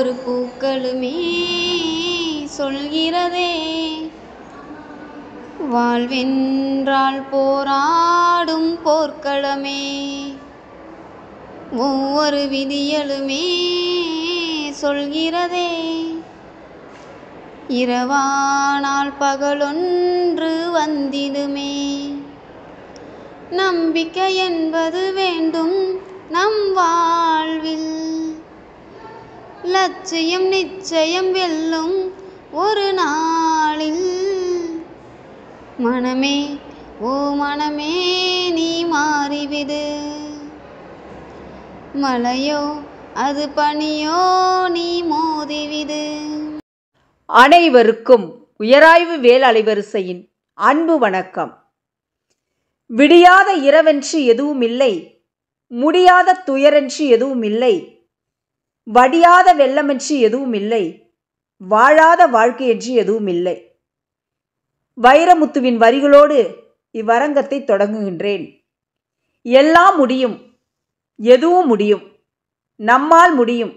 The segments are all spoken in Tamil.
ஒவ்வொரு பூக்களுமே சொல்கிறதே, வாழ்வென்றால் போராடும் போர்க்களமே. ஒவ்வொரு விதியலுமே சொல்கிறதே, இரவானால் பகலொன்று வந்திடுமே. நம்பிக்கை என்பது வேண்டும் நம் வாழ்வில், லட்சியம் நிச்சயம் வெல்லும் ஒரு நாளில். மனமே ஓ மனமே நீ மாறிவிடு, மலையோ அது பனியோ நீ மோதிவிடு. அனைவருக்கும் உயராய்வு வேல் அலைவரிசையின் அன்பு வணக்கம். விடியாத இரவென்று எதுவும் இல்லை, முடியாத துயரென்று எதுவும் இல்லை, வடியாத வெள்ளமென்று எதுவும் இல்லை, வாழாத வாழ்க்கை என்று எதுவும் இல்லை. வைரமுத்துவின் வரிகளோடு இவ்வரங்கத்தை தொடங்குகின்றேன். எல்லாம் முடியும், எதுவும் முடியும், நம்மால் முடியும்.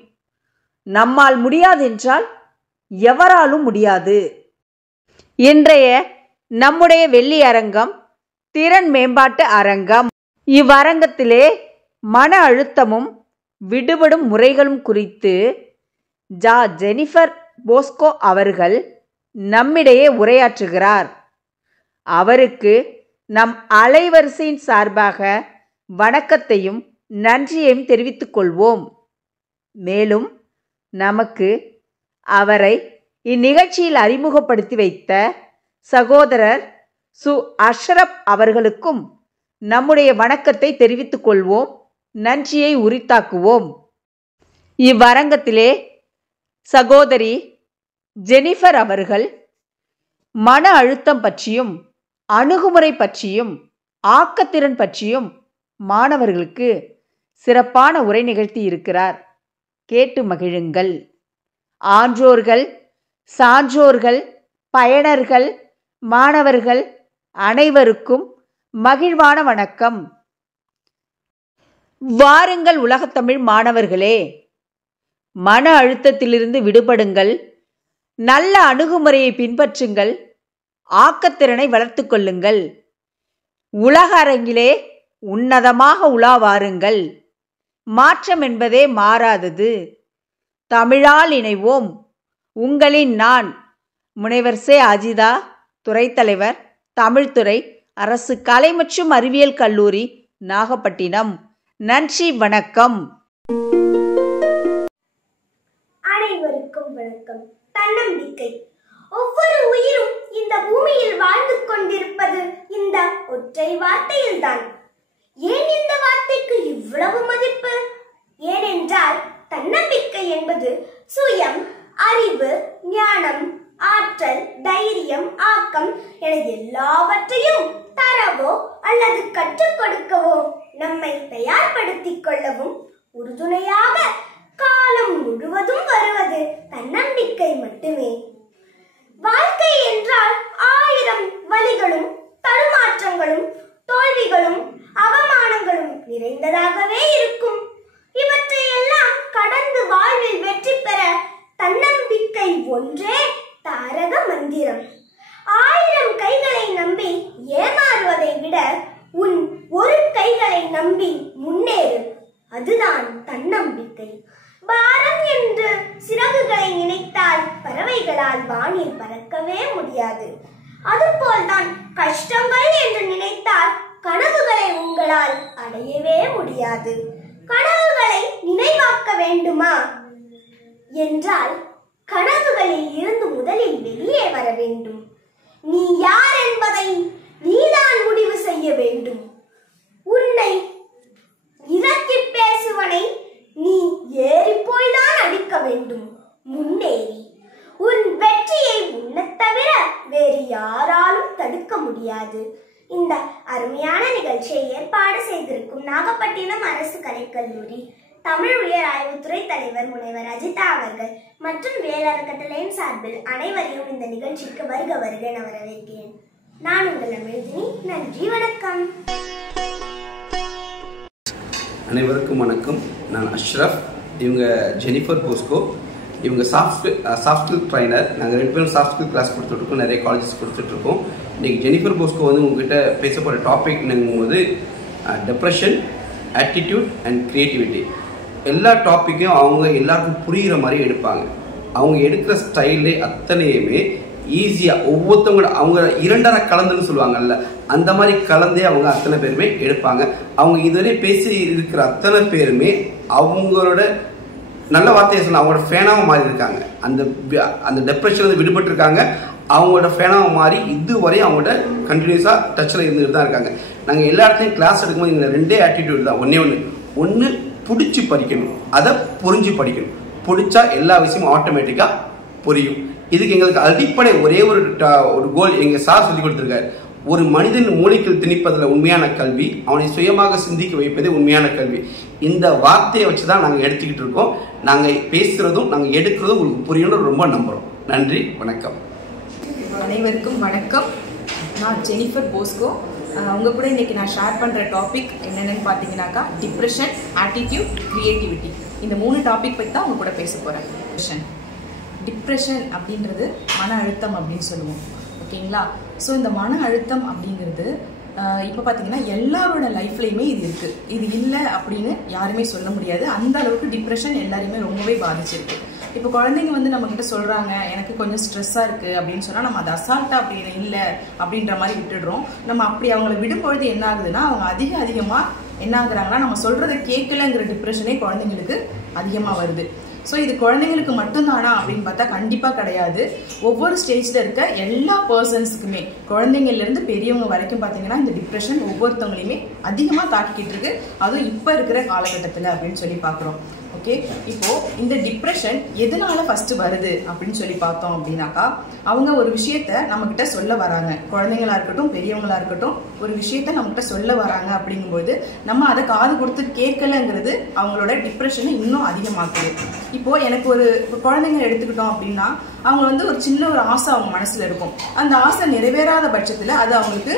நம்மால் முடியாது என்றால் எவராலும் முடியாது. இன்றைய நம்முடைய வெள்ளி அரங்கம் திறன் மேம்பாட்டு அரங்கம். இவ்வரங்கத்திலே மன அழுத்தமும் விடுபடும் முறைகளும் குறித்து ஜெனிஃபர் போஸ்கோ அவர்கள் நம்மிடையே உரையாற்றுகிறார். அவருக்கு நம் அலைவரிசையின் சார்பாக வணக்கத்தையும் நன்றியையும் தெரிவித்துக் கொள்வோம். மேலும் நமக்கு அவரை இந்நிகழ்ச்சியில் அறிமுகப்படுத்தி வைத்த சகோதரர் சு அஷ்ரப் அவர்களுக்கும் நம்முடைய வணக்கத்தை தெரிவித்துக் கொள்வோம், நன்றியை உரித்தாக்குவோம். இவ்வரங்கத்திலே சகோதரி ஜெனிஃபர் அவர்கள் மன அழுத்தம் பற்றியும் அணுகுமுறை பற்றியும் ஆக்கத்திறன் பற்றியும் மாணவர்களுக்கு சிறப்பான உரை நிகழ்த்தி இருக்கிறார். கேட்டு மகிழுங்கள். ஆன்றோர்கள், சான்றோர்கள், பயனர்கள், மாணவர்கள் அனைவருக்கும் மகிழ்வான வணக்கம். வாருங்கள் உலகத்தமிழ் மாணவர்களே, மன அழுத்தத்திலிருந்து விடுபடுங்கள், நல்ல அணுகுமுறையை பின்பற்றுங்கள், ஆக்கத்திறனை வளர்த்து கொள்ளுங்கள். உலக அரங்கிலே உன்னதமாக உலா வாருங்கள். மாற்றம் என்பதே மாறாதது. தமிழால் இணைவோம். உங்களின் நான் முனைவர் சே அஜிதா, துறைத்தலைவர், தமிழ்துறை, அரசு கலை மற்றும் அறிவியல் கல்லூரி, நாகப்பட்டினம். நன்றி, வணக்கம். அனைவருக்கும் வணக்கம். தன்னம்பிக்கை. ஒவ்வொரு உயிரும் இந்த பூமியில் வாழ்ந்து கொண்டிருப்பது இந்த ஒற்றை வார்த்தையில்தான். ஏன் இந்த வார்த்தைக்கு இவ்வளவு மதிப்பு? ஏனென்றால் தன்னம்பிக்கை என்பது சுயம், அறிவு, ஞானம், ஆற்றல், தைரியம், ஆக்கம் என எல்லாவற்றையும் தரவோ அல்லது கற்றுக் கொடுக்கவோ நம்மை தயார்படுத்திக் கொள்ளவும் உறுதுணையாக காலம் முழுவதும் வருவது தன்னம்பிக்கை மட்டுமே. வாழ்க்கை என்றால் 1000 வலிகளும் தடுமாற்றங்களும் தோல்விகளும் அவமானங்களும் நிறைந்ததாகவே இருக்கும். இவற்றையெல்லாம் கடந்து வாழ்வில் வெற்றி பெற தன்னம்பிக்கை ஒன்றே தாரக மந்திரம். 1000 கைகளை நம்பி ஏமாறுவதை விட உன் ஒரு கைகளை நம்பி முன்னேறு, அதுதான் தன்னம்பிக்கை. பாரம் என்று சிறகுகளை நினைத்தால் பறவைகளால் வானில் பறக்கவே முடியாது. அதுபோல்தான் கஷ்டங்கள் என்று நினைத்தால் கனவுகளை உங்களால் அடையவே முடியாது. கனவுகளை நினைவாக்க வேண்டுமா என்றால் கனவுகளில் இருந்து முதலில் வெளியே வர வேண்டும். நீ யார் என்பதை நீதான் முடிவு செய்ய வேண்டும். உன்னை இறக்கி பேசுவனை நீ ஏறி போய்தான் அடிக்க வேண்டும். முன்னேறி உன் வெற்றியை உன்னைத் தவிர வேறு யாராலும் தடுக்க முடியாது. இந்த அருமையான நிகழ்ச்சியை ஏற்பாடு செய்திருக்கும் நாகப்பட்டினம் அரசு கலைக்கல்லூரி தமிழ் உயர் ஆய்வுத்துறை தலைவர் முனைவர் அஜிதா அவர்கள் மற்றும் வேலறக்கட்டளையின் சார்பில் அனைவரையும் இந்த நிகழ்ச்சிக்கு வருக வருக என வரவேற்கிறேன். நான் உங்கள் அமிழ்தினி. நன்றி, வணக்கம். அனைவருக்கும் வணக்கம். நான் அஷ்ரஃப், இவங்க ஜெனிஃபர் போஸ்கோ. இவங்க சாஃப்ட் ஸ்கில் ட்ரைனர். நாங்கள் 2 பேரும் சாஃப்ட் ஸ்கில் கிளாஸ் கொடுத்துட்ருக்கோம், நிறைய காலேஜஸ் கொடுத்துட்ருக்கோம். இன்றைக்கி ஜெனிஃபர் போஸ்கோ வந்து உங்ககிட்ட பேச போகிற டாபிக்னுங்கும்போது டிப்ரெஷன், ஆட்டிடியூட் அண்ட் க்ரியேட்டிவிட்டி. எல்லா டாப்பிக்கையும் அவங்க எல்லாருக்கும் புரிகிற மாதிரி எடுப்பாங்க. அவங்க எடுக்கிற ஸ்டைலே அத்தனையுமே ஈஸியாக ஒவ்வொருத்தவங்களோட அவங்க 2.5 கலந்துன்னு சொல்லுவாங்கல்ல, அந்த மாதிரி கலந்தே அவங்க அத்தனை பேருமே எடுப்பாங்க. அவங்க இதுவரை பேசி இருக்கிற அத்தனை பேருமே அவங்களோட நல்ல வார்த்தையை சொல்லலாம், அவங்களோட ஃபேனாக மாறி இருக்காங்க. அந்த டிப்ரெஷன் வந்து விடுபட்டுருக்காங்க. அவங்களோட ஃபேனாக மாறி இதுவரை அவங்களோட கண்டினியூஸாக டச்சில் இருந்துகிட்டு தான் இருக்காங்க. நாங்கள் எல்லா இடத்துலையும் கிளாஸ் எடுக்கும்போது எங்களை 2 ஆட்டிடியூட் தான். ஒன்று பிடிச்சி படிக்கணும், அதை புரிஞ்சு படிக்கணும். பிடிச்சா எல்லா விஷயமும் ஆட்டோமேட்டிக்காக புரியும். இதுக்கு எங்களுக்கு அடிப்படை ஒரே ஒரு கோல் எங்கள் சார் சொல்லி கொடுத்துருக்காரு. ஒரு மனிதன் மூளைக்குள் திணிப்பதில் உண்மையான கல்வி, அவனை சுயமாக சிந்திக்க வைப்பதே உண்மையான கல்வி. இந்த வார்த்தையை வச்சு தான் நாங்கள் எடுத்துக்கிட்டு இருக்கோம். நாங்கள் பேசுகிறதும் நாங்கள் எடுக்கிறதும் உங்களுக்கு புரியணும்னு ரொம்ப நம்புகிறோம். நன்றி, வணக்கம். அனைவருக்கும் வணக்கம். நான் ஜெனிஃபர் போஸ்கோ. உங்கள் கூட இன்றைக்கி நான் ஷேர் பண்ணுற டாபிக் என்னென்னு பார்த்தீங்கன்னாக்கா டிப்ரெஷன், ஆட்டிடியூட், க்ரியேட்டிவிட்டி. இந்த 3 டாபிக் பற்றி தான் உங்கள் கூட பேச போகிறேன். டிப்ரெஷன் அப்படின்றது மன அழுத்தம் அப்படின்னு சொல்லுவோம், ஓகேங்களா? ஸோ இந்த மன அழுத்தம் அப்படிங்கிறது இப்போ பார்த்தீங்கன்னா எல்லாரோட லைஃப்லையுமே இது இருக்குது. இது இல்லை அப்படின்னு யாருமே சொல்ல முடியாது. அந்த அளவுக்கு டிப்ரெஷன் எல்லாரையுமே ரொம்பவே பாதிச்சிருக்கு. இப்போ குழந்தைங்க வந்து நம்மக்கிட்ட சொல்கிறாங்க எனக்கு கொஞ்சம் ஸ்ட்ரெஸ்ஸாக இருக்குது அப்படின்னு சொன்னால் நம்ம அதை அசால்ட்டாக அப்படி இல்லை அப்படின்ற மாதிரி விட்டுடுறோம். நம்ம அப்படி அவங்கள விடும்பொழுது என்ன ஆகுதுன்னா அவங்க அதிகமாக என்ன ஆகுறாங்கன்னா நம்ம சொல்கிறத கேட்கலங்கிற டிப்ரெஷனே குழந்தைங்களுக்கு அதிகமாக வருது. ஸோ இது குழந்தைங்களுக்கு மட்டும்தானா அப்படின்னு பார்த்தா கண்டிப்பாக கிடையாது. ஒவ்வொரு ஸ்டேஜில் இருக்க எல்லா பர்சன்ஸுக்குமே, குழந்தைங்கள்லேருந்து பெரியவங்க வரைக்கும் பார்த்தீங்கன்னா இந்த டிப்ரெஷன் ஒவ்வொருத்தவங்களையுமே அதிகமாக தாக்கிக்கிட்டு இருக்கு. அதுவும் இப்போ இருக்கிற காலகட்டத்தில் அப்படின்னு சொல்லி பார்க்குறோம். ஓகே, இப்போது இந்த டிப்ரெஷன் எதனால ஃபஸ்ட்டு வருது அப்படின்னு சொல்லி பார்த்தோம் அப்படின்னாக்கா அவங்க ஒரு விஷயத்த நம்மக்கிட்ட சொல்ல வராங்க. குழந்தைங்களா இருக்கட்டும், பெரியவங்களா இருக்கட்டும், ஒரு விஷயத்த நம்மகிட்ட சொல்ல வராங்க அப்படிங்கும்போது நம்ம அதை காது கொடுத்து கேட்கலங்கிறது அவங்களோட டிப்ரெஷனை இன்னும் அதிகமாக்குது. இப்போது எனக்கு ஒரு குழந்தைங்க எடுத்துக்கிட்டோம் அப்படின்னா அவங்க வந்து ஒரு சின்ன ஒரு ஆசை அவங்க மனசில் இருக்கும். அந்த ஆசை நிறைவேறாத பட்சத்தில் அது அவங்களுக்கு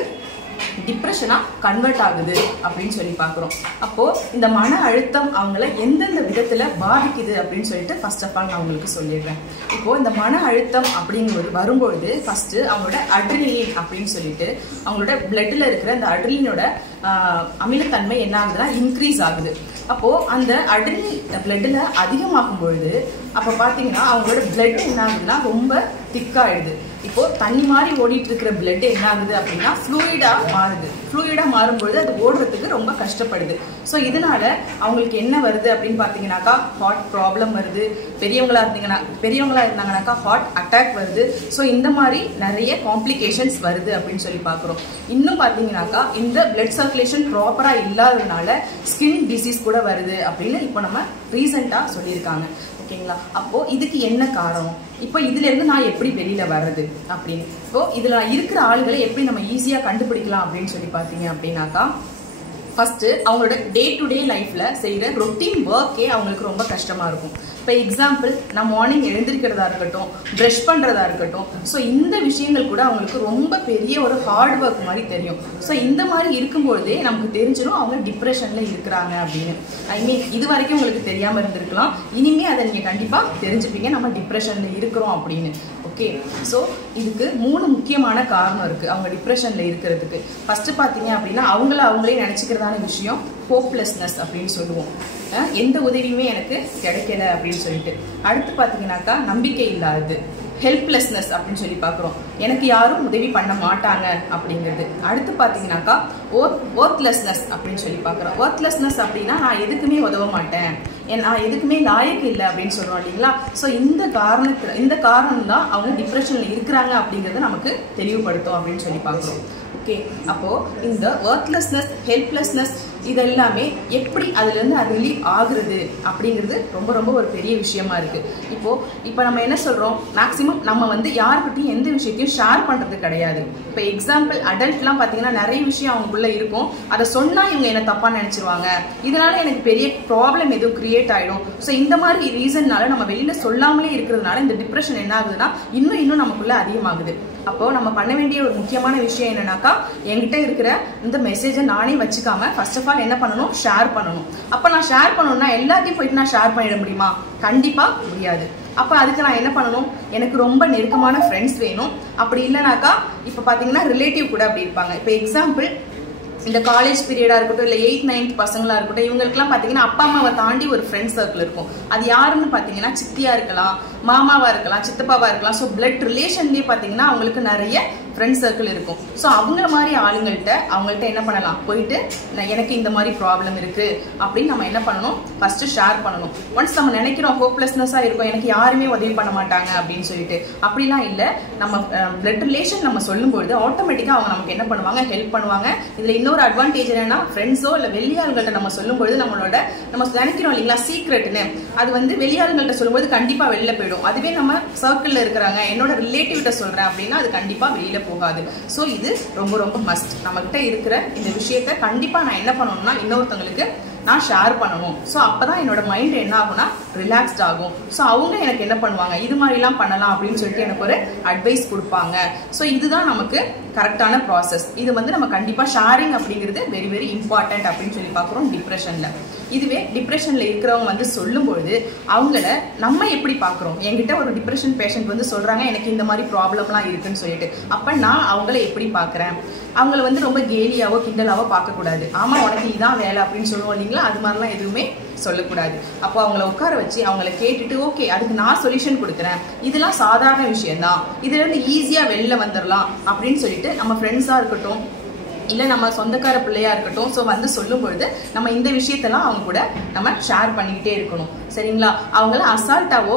டிப்ரெஷனாக கன்வெர்ட் ஆகுது அப்படின்னு சொல்லி பார்க்குறோம். அப்போது இந்த மன அழுத்தம் அவங்கள எந்தெந்த விதத்தில் பாதிக்குது அப்படின்னு சொல்லிட்டு ஃபர்ஸ்ட் ஆஃப் ஆல் நான் உங்களுக்கு சொல்லிடுறேன். இப்போது இந்த மன அழுத்தம் அப்படிங்கிறது வரும்பொழுது ஃபஸ்ட்டு அவங்களோட அட்ரினலின் அப்படின்னு சொல்லிட்டு அவங்களோட பிளட்டில் இருக்கிற அந்த அட்ரினலோட அமிலத்தன்மை என்ன ஆகுதுன்னா இன்க்ரீஸ் ஆகுது. அப்போது அந்த அட்ரினல் பிளட்டில் அதிகமாகும் பொழுது அப்போ பார்த்தீங்கன்னா அவங்களோட பிளட் என்ன ஆகுதுன்னா ரொம்ப திக்காகிடுது. இப்போது தண்ணி மாதிரி ஓடிட்டு இருக்கிற பிளட் என்ன ஆகுது அப்படின்னா ஃப்ளூயிடாக மாறுது. ஃப்ளூயிடாக மாறும்பொழுது அது ஓடுறதுக்கு ரொம்ப கஷ்டப்படுது. ஸோ இதனால அவங்களுக்கு என்ன வருது அப்படின்னு பார்த்தீங்கன்னாக்கா ஹார்ட் ப்ராப்ளம் வருது. பெரியவங்களா இருந்தாங்கன்னாக்கா ஹார்ட் அட்டாக் வருது. ஸோ இந்த மாதிரி நிறைய காம்ப்ளிகேஷன்ஸ் வருது அப்படின்னு சொல்லி பார்க்குறோம். இன்னும் பார்த்தீங்கன்னாக்கா இந்த பிளட் சர்க்குலேஷன் ப்ராப்பராக இல்லாததுனால ஸ்கின் டிசீஸ் கூட வருது அப்படின்னு இப்போ நம்ம ரீசெண்டாக சொல்லியிருக்காங்க, ஓகேங்களா? அப்போது இதுக்கு என்ன காரணம்? இப்போ இதுலேருந்து நான் எப்படி வெளியில் வர்றது அப்படின்னு இப்போது இதில் இருக்கிற ஆளுகளை எப்படி நம்ம ஈஸியாக கண்டுபிடிக்கலாம் அப்படின்னு சொல்லி பார்த்தீங்க அப்படின்னாக்கா ஃபஸ்ட்டு அவங்களோட டே டு டே லைஃப்பில் செய்கிற ரொட்டீன் ஒர்க்கே அவங்களுக்கு ரொம்ப கஷ்டமாக இருக்கும். இப்போ எக்ஸாம்பிள், நான் மார்னிங் எழுந்திருக்கிறதா இருக்கட்டும், ப்ரஷ் பண்ணுறதா இருக்கட்டும், ஸோ இந்த விஷயங்கள் கூட அவங்களுக்கு ரொம்ப பெரிய ஒரு ஹார்ட் ஒர்க் மாதிரி தெரியும். ஸோ இந்த மாதிரி இருக்கும்பொழுதே நமக்கு தெரிஞ்சிடும் அவங்க டிப்ரெஷனில் இருக்கிறாங்க அப்படின்னு. ஐ மீன் இது வரைக்கும் உங்களுக்கு தெரியாமல் இருந்திருக்கலாம், இனிமேல் அதை நீங்கள் கண்டிப்பாக தெரிஞ்சுப்பீங்க நம்ம டிப்ரெஷனில் இருக்கிறோம் அப்படின்னு. ஓகே, ஸோ இதுக்கு 3 முக்கியமான காரணம் இருக்குது அவங்க டிப்ரெஷனில் இருக்கிறதுக்கு. ஃபஸ்ட்டு பார்த்தீங்க அப்படின்னா அவங்களே நினச்சிக்கிறதான விஷயம் ஹோப்லெஸ்னஸ் அப்படின்னு சொல்லுவோம். எந்த உதவியுமே எனக்கு கிடைக்கல அப்படின்னு சொல்லிட்டு. அடுத்து பார்த்தீங்கன்னாக்கா நம்பிக்கை இல்லாதது, ஹெல்ப்லெஸ்னஸ் அப்படின்னு சொல்லி பார்க்குறோம். எனக்கு யாரும் உதவி பண்ண மாட்டாங்க அப்படிங்கிறது. அடுத்து பார்த்தீங்கன்னாக்கா ஒர்த்லெஸ்னஸ் அப்படின்னு சொல்லி பார்க்குறோம். ஒர்த்லெஸ்னஸ் அப்படின்னா நான் எதுக்குமே உதவ மாட்டேன், நான் எதுக்குமே லாயக்கு இல்லை அப்படின்னு சொல்கிறோம் இல்லைங்களா? ஸோ இந்த காரணம் தான் அவங்க டிப்ரெஷனில் இருக்கிறாங்க அப்படிங்கிறத நமக்கு தெளிவுபடுத்தும் அப்படின்னு சொல்லி பார்க்குறோம். ஓகே, அப்போது இந்த ஒர்த்லெஸ்னஸ், ஹெல்ப்லெஸ்னஸ் இதெல்லாமே எப்படி அதுலேருந்து அது ரிலீவ் ஆகுறது அப்படிங்கிறது ரொம்ப ரொம்ப ஒரு பெரிய விஷயமா இருக்குது. இப்போ நம்ம என்ன சொல்கிறோம், மேக்ஸிமம் நம்ம வந்து யாருக்கிட்டையும் எந்த விஷயத்தையும் ஷேர் பண்ணுறது கிடையாது. இப்போ எக்ஸாம்பிள் அடல்ட்லாம் பார்த்தீங்கன்னா நிறைய விஷயம் அவங்களுக்குள்ளே இருக்கும், அதை சொன்னால் இவங்க என்ன தப்பாக நினச்சிருவாங்க, இதனால எனக்கு பெரிய ப்ராப்ளம் எதுவும் கிரியேட் ஆகிடும். ஸோ இந்த மாதிரி ரீசன்னால நம்ம வெளியில் சொல்லாமலே இருக்கிறதுனால இந்த டிப்ரெஷன் என்ன ஆகுதுன்னா இன்னும் நமக்குள்ளே அதிகமாகுது. அப்போது நம்ம பண்ண வேண்டிய ஒரு முக்கியமான விஷயம் என்னன்னாக்கா என்கிட்ட இருக்கிற இந்த மெசேஜை நானே வச்சுக்காம ஃபர்ஸ்ட் ஆஃப் ஆல் என்ன பண்ணணும், ஷேர் பண்ணணும். அப்போ நான் ஷேர் பண்ணணும்னா எல்லாத்தையும் போயிட்டு நான் ஷேர் பண்ணிட முடியுமா? கண்டிப்பாக முடியாது. அப்போ அதுக்கு நான் என்ன பண்ணணும், எனக்கு ரொம்ப நெருக்கமான ஃப்ரெண்ட்ஸ் வேணும். அப்படி இல்லைனாக்கா இப்போ பார்த்தீங்கன்னா ரிலேட்டிவ் கூட அப்படி இருப்பாங்க. இப்போ எக்ஸாம்பிள் இந்த காலேஜ் பீரியடா இருக்கட்டும், இல்லை 8th 9th பசங்களா இருக்கட்டும், இவங்களுக்குலாம் பார்த்தீங்கன்னா அப்பா அம்மாவை தாண்டி ஒரு ஃப்ரெண்ட் சர்க்கிள் இருக்கும். அது யாருன்னு பார்த்தீங்கன்னா சித்தியா இருக்கலாம், மாமாவா இருக்கலாம், சித்தப்பாவா இருக்கலாம். ஸோ பிளட் ரிலேஷன்லேயே பார்த்தீங்கன்னா அவங்களுக்கு நிறைய ஃப்ரெண்ட் சர்க்கிள் இருக்கும். ஸோ அவங்கள மாதிரி அவங்கள்ட்ட என்ன பண்ணலாம், போயிட்டு எனக்கு இந்த மாதிரி ப்ராப்ளம் இருக்கு அப்படின்னு நம்ம என்ன பண்ணணும், ஃபர்ஸ்ட் ஷேர் பண்ணணும். ஒன்ஸ் நம்ம நினைக்கிறோம் ஹோப்லெஸ்னஸாக இருக்கும், எனக்கு யாருமே உதவி பண்ண மாட்டாங்க அப்படின்னு சொல்லிட்டு, அப்படிலாம் இல்லை. நம்ம பிளட் ரிலேஷன் நம்ம சொல்லும்போது ஆட்டோமேட்டிக்காக அவங்க நமக்கு என்ன பண்ணுவாங்க, ஹெல்ப் பண்ணுவாங்க. இதில் இன்னொரு அட்வான்டேஜ் என்னன்னா, ஃப்ரெண்ட்ஸோ இல்லை வெளியாள்கள்ட்ட நம்ம சொல்லும்போது நம்ம நினைக்கிறோம் இல்லைங்களா சீக்ரெட்னு, அது வந்து வெளியாள்கள்ட்ட சொல்லும்போது கண்டிப்பாக வெளில போயிடும். அதுவே நம்ம சர்க்கிளில் இருக்கிறாங்க, என்னோட ரிலேட்டிவ்கிட்ட சொல்கிறேன் அப்படின்னா அது கண்டிப்பாக வெளியில போகாது. ஸோ இது ரொம்ப ரொம்ப மஸ்ட். நம்மகிட்ட இருக்கிற இந்த விஷயத்த கண்டிப்பாக நான் என்ன பண்ணணும்னா இன்னொருத்தவங்களுக்கு நான் ஷேர் பண்ணணும். ஸோ அப்போ தான் என்னோட மைண்ட் என்ன ஆகும்னா ரிலாக்ஸ்ட் ஆகும். ஸோ அவங்க எனக்கு என்ன பண்ணுவாங்க, இது மாதிரிலாம் பண்ணலாம் அப்படின்னு சொல்லிட்டு எனக்கு ஒரு அட்வைஸ் கொடுப்பாங்க. ஸோ இதுதான் நமக்கு கரெக்டான ப்ராசஸ். இது வந்து நம்ம கண்டிப்பாக ஷேரிங் அப்படிங்கிறது வெரி வெரி இம்பார்ட்டன்ட் அப்படின்னு சொல்லி பார்க்குறோம் டிப்ரெஷனில். இதுவே டிப்ரெஷனில் இருக்கிறவங்க வந்து சொல்லும்பொழுது அவங்கள நம்ம எப்படி பார்க்குறோம், என்கிட்ட ஒரு டிப்ரெஷன் பேஷண்ட் வந்து சொல்கிறாங்க எனக்கு இந்த மாதிரி ப்ராப்ளம்லாம் இருக்குன்னு சொல்லிட்டு, அப்போ நான் அவங்கள எப்படி பார்க்குறேன், அவங்கள வந்து ரொம்ப கேலியாவோ கிண்டலாவோ பார்க்கக்கூடாது. ஆமாம் உனக்கு இதான் வேலை அப்படின்னு சொல்லுவோம் இல்லைங்களா, அது மாதிரிலாம் எதுவுமே சொல்லக்கூடாது. அப்போ அவங்கள உட்கார வச்சு அவங்கள கேட்டுட்டு ஓகே அதுக்கு நான் சொல்யூஷன் கொடுக்குறேன், இதெல்லாம் சாதாரண விஷயம்தான், இதுலேருந்து ஈஸியாக வெளில வந்துடலாம் அப்படின்னு சொல்லிட்டு நம்ம ஃப்ரெண்ட்ஸாக இருக்கட்டும் இல்லை நம்ம சொந்தக்கார பிள்ளையா இருக்கட்டும், ஸோ வந்து சொல்லும் பொழுது நம்ம இந்த விஷயத்தெல்லாம் அவங்க கூட நம்ம ஷேர் பண்ணிக்கிட்டே இருக்கணும். சரிங்களா, அவங்கள அசால்ட்டாவோ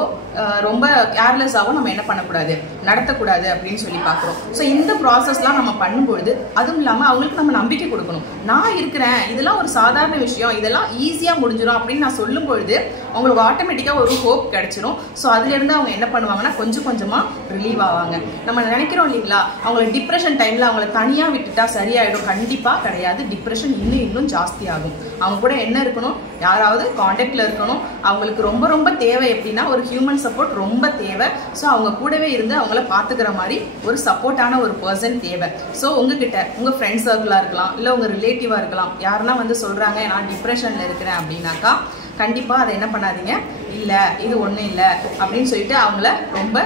ரொம்ப கேர்லெஸ்ஸாவோ நம்ம என்ன பண்ணக்கூடாது, நடத்தக்கூடாது அப்படின்னு சொல்லி பார்க்குறோம். ஸோ இந்த ப்ராசஸ்லாம் நம்ம பண்ணும்பொழுது அதுவும் இல்லாமல் அவங்களுக்கு நம்ம நம்பிக்கை கொடுக்கணும். நான் இருக்கிறேன், இதெல்லாம் ஒரு சாதாரண விஷயம், இதெல்லாம் ஈஸியாக முடிஞ்சிடும் அப்படின்னு நான் சொல்லும் பொழுது அவங்களுக்கு ஆட்டோமேட்டிக்காக ஒரு ஹோப் கிடைச்சிரும். ஸோ அதுலேருந்து அவங்க என்ன பண்ணுவாங்கன்னா கொஞ்சம் கொஞ்சமாக ரிலீவ் ஆவாங்க. நம்ம நினைக்கிறோம் இல்லைங்களா அவங்களை டிப்ரெஷன் டைமில் அவங்கள தனியாக விட்டுட்டா சரியாயிடும், கண்டிப்பாக கிடையாது. டிப்ரெஷன் இன்னும் ஜாஸ்தி ஆகும். அவங்க கூட என்ன இருக்கணும், யாராவது கான்டாக்டில் இருக்கணும். அவங்களுக்கு ரொம்ப ரொம்ப தேவை எப்படின்னா ஒரு ஹியூமன் சப்போர்ட் ரொம்ப தேவை. ஸோ அவங்க கூடவே இருந்து அவங்கள பார்த்துக்கிற மாதிரி ஒரு சப்போர்ட்டான ஒரு பர்சன் தேவை. ஸோ உங்ககிட்ட உங்கள் ஃப்ரெண்ட் சர்க்கிளாக இருக்கலாம், இல்லை உங்கள் ரிலேட்டிவாக இருக்கலாம், யாருன்னா வந்து சொல்கிறாங்க நான் டிப்ரெஷனில் இருக்கிறேன் அப்படின்னாக்கா கண்டிப்பாக அதை என்ன பண்ணாதீங்க, இல்லை இது ஒன்றும் இல்லை அப்படின்னு சொல்லிட்டு அவங்கள ரொம்ப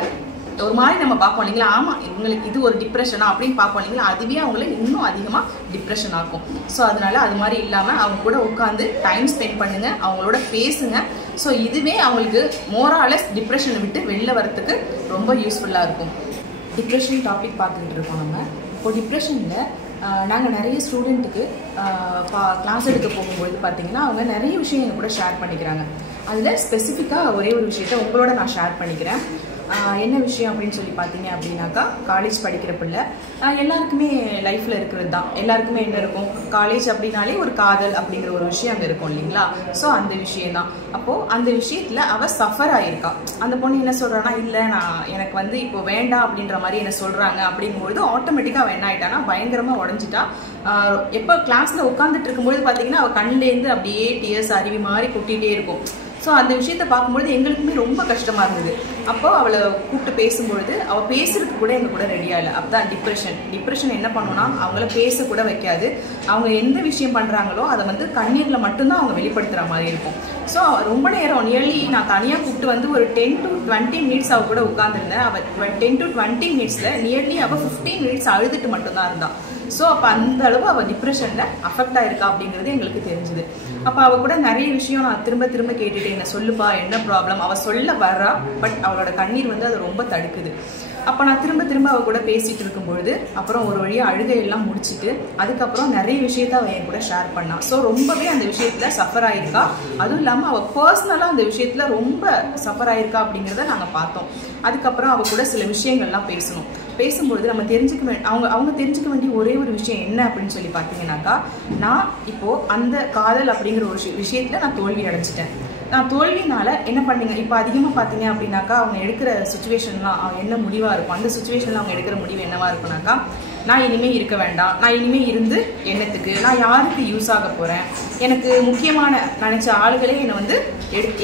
ஒரு மாதிரி நம்ம பார்ப்போம் இல்லைங்களா, ஆமாம் இவங்களுக்கு இது ஒரு டிப்ரெஷனா அப்படின்னு பார்ப்போம் இல்லைங்களா, அதுவே அவங்கள இன்னும் அதிகமாக டிப்ரெஷன் ஆகும். ஸோ அதனால அது மாதிரி இல்லாமல் அவங்க கூட உட்காந்து டைம் ஸ்பெண்ட் பண்ணுங்க, அவங்களோட பேசுங்க. ஸோ இதுவே அவங்களுக்கு மோராலஸ் டிப்ரெஷனை விட்டு வெளில வரத்துக்கு ரொம்ப யூஸ்ஃபுல்லாக இருக்கும். டிப்ரெஷன் டாபிக் பார்த்துக்கிட்டு இருக்கோம் நம்ம. இப்போ டிப்ரெஷனில் நாங்கள் நிறைய ஸ்டூடெண்ட்டுக்கு கிளாஸ் எடுக்க போகும்போது பார்த்தீங்கன்னா அவங்க நிறைய விஷயம் எங்கள் கூட ஷேர் பண்ணிக்கிறாங்க. அதில் ஸ்பெசிஃபிக்காக ஒரே ஒரு விஷயத்த உங்களோட நான் ஷேர் பண்ணிக்கிறேன். என்ன விஷயம் அப்படின்னு சொல்லி பார்த்தீங்க அப்படின்னாக்கா, காலேஜ் படிக்கிற பிள்ளை எல்லாருக்குமே லைஃப்பில் இருக்கிறது தான். எல்லாருக்குமே என்ன இருக்கும், காலேஜ் அப்படின்னாலே ஒரு காதல் அப்படிங்கிற ஒரு விஷயம் அங்கே இருக்கும் இல்லைங்களா. ஸோ அந்த விஷயந்தான். அப்போது அந்த விஷயத்தில் அவள் சஃபர் ஆகியிருக்கா. அந்த பொண்ணு என்ன சொல்கிறான்னா, இல்லை எனக்கு வந்து இப்போ வேண்டாம் அப்படின்ற மாதிரி என்ன சொல்கிறாங்க அப்படிங்கும்பொழுது ஆட்டோமேட்டிக்காக அவள் என்ன ஆகிட்டானா பயங்கரமாக உடஞ்சிட்டா. எப்போ கிளாஸில் உட்காந்துட்டு இருக்கும்போது பார்த்தீங்கன்னா அவள் கண்ணிலேருந்து அப்படியே டியர்ஸ் அருவி மாதிரி கொட்டிகிட்டே இருக்கும். ஸோ அந்த விஷயத்தை பார்க்கும்பொழுது எங்களுக்குமே ரொம்ப கஷ்டமாக இருந்தது. அப்போது அவளை கூப்பிட்டு பேசும்பொழுது அவள் பேசுறதுக்கு கூட எங்கள் கூட ரெடியாக இல்லை. அப்போதான் டிப்ரெஷன் என்ன பண்ணுன்னா அவங்கள பேசக்கூட வைக்காது. அவங்க எந்த விஷயம் பண்ணுறாங்களோ அதை வந்து கண்ணீரில் மட்டும்தான் அவங்க வெளிப்படுத்துகிற மாதிரி இருக்கும். ஸோ ரொம்ப நேரம் நியர்லி நான் தனியாக கூப்பிட்டு வந்து ஒரு 10 to 20 மினிட்ஸ் அவள் கூட உட்காந்துருந்தேன். அவள் 10 to 20 மினிட்ஸில் நியர்லி அவள் 15 மினிட்ஸ் அழுதுட்டு மட்டும்தான் இருந்தாள். ஸோ அப்போ அந்த அளவு அவள் டிப்ரெஷனில் அஃபெக்ட் ஆயிருக்கா அப்படிங்கிறது எங்களுக்கு தெரிஞ்சுது. அப்போ அவள் கூட நிறைய விஷயம் நான் திரும்ப திரும்ப கேட்டுட்டு என்ன சொல்லுப்பா என்ன ப்ராப்ளம், அவள் சொல்ல வர்றா, பட் அவளோட கண்ணீர் வந்து அதை ரொம்ப தடுக்குது. அப்போ நான் திரும்ப திரும்ப அவள் கூட பேசிகிட்டு இருக்கும்பொழுது அப்புறம் ஒரு வழியாக அழுகையெல்லாம் முடிச்சுட்டு அதுக்கப்புறம் நிறைய விஷயத்த அவள் என் கூட ஷேர் பண்ணான். ஸோ ரொம்பவே அந்த விஷயத்தில் சஃபர் ஆயிருக்கா. அதுவும் இல்லாமல் அவள் பர்சனலாக அந்த விஷயத்தில் ரொம்ப சஃபர் ஆயிருக்கா அப்படிங்கிறத நாங்கள் பார்த்தோம். அதுக்கப்புறம் அவள் கூட சில விஷயங்கள்லாம் பேசும்பொழுது நம்ம அவங்க தெரிஞ்சுக்க வேண்டிய ஒரே ஒரு விஷயம் என்ன அப்படின்னு சொல்லி பார்த்தீங்கன்னாக்கா, நான் இப்போது அந்த காதல் அப்படிங்கிற ஒரு விஷயத்தில் நான் தோல்வி அடைஞ்சிட்டேன். நான் தோல்வினால என்ன பண்ணீங்க, இப்போ அதிகமாக பார்த்தீங்க அப்படின்னாக்கா அவங்க எடுக்கிற சுச்சுவேஷன்லாம் என்ன முடிவாக இருக்கும், அந்த சுச்சுவேஷனில் அவங்க எடுக்கிற முடிவு என்னவா இருக்குனாக்கா, நான் இனிமேல் இருக்க வேண்டாம், நான் இனிமேல் இருந்து என்னத்துக்கு, நான் யாருக்கு யூஸ் ஆக போகிறேன், எனக்கு முக்கியமான நினச்ச ஆளுகளே என்னை வந்து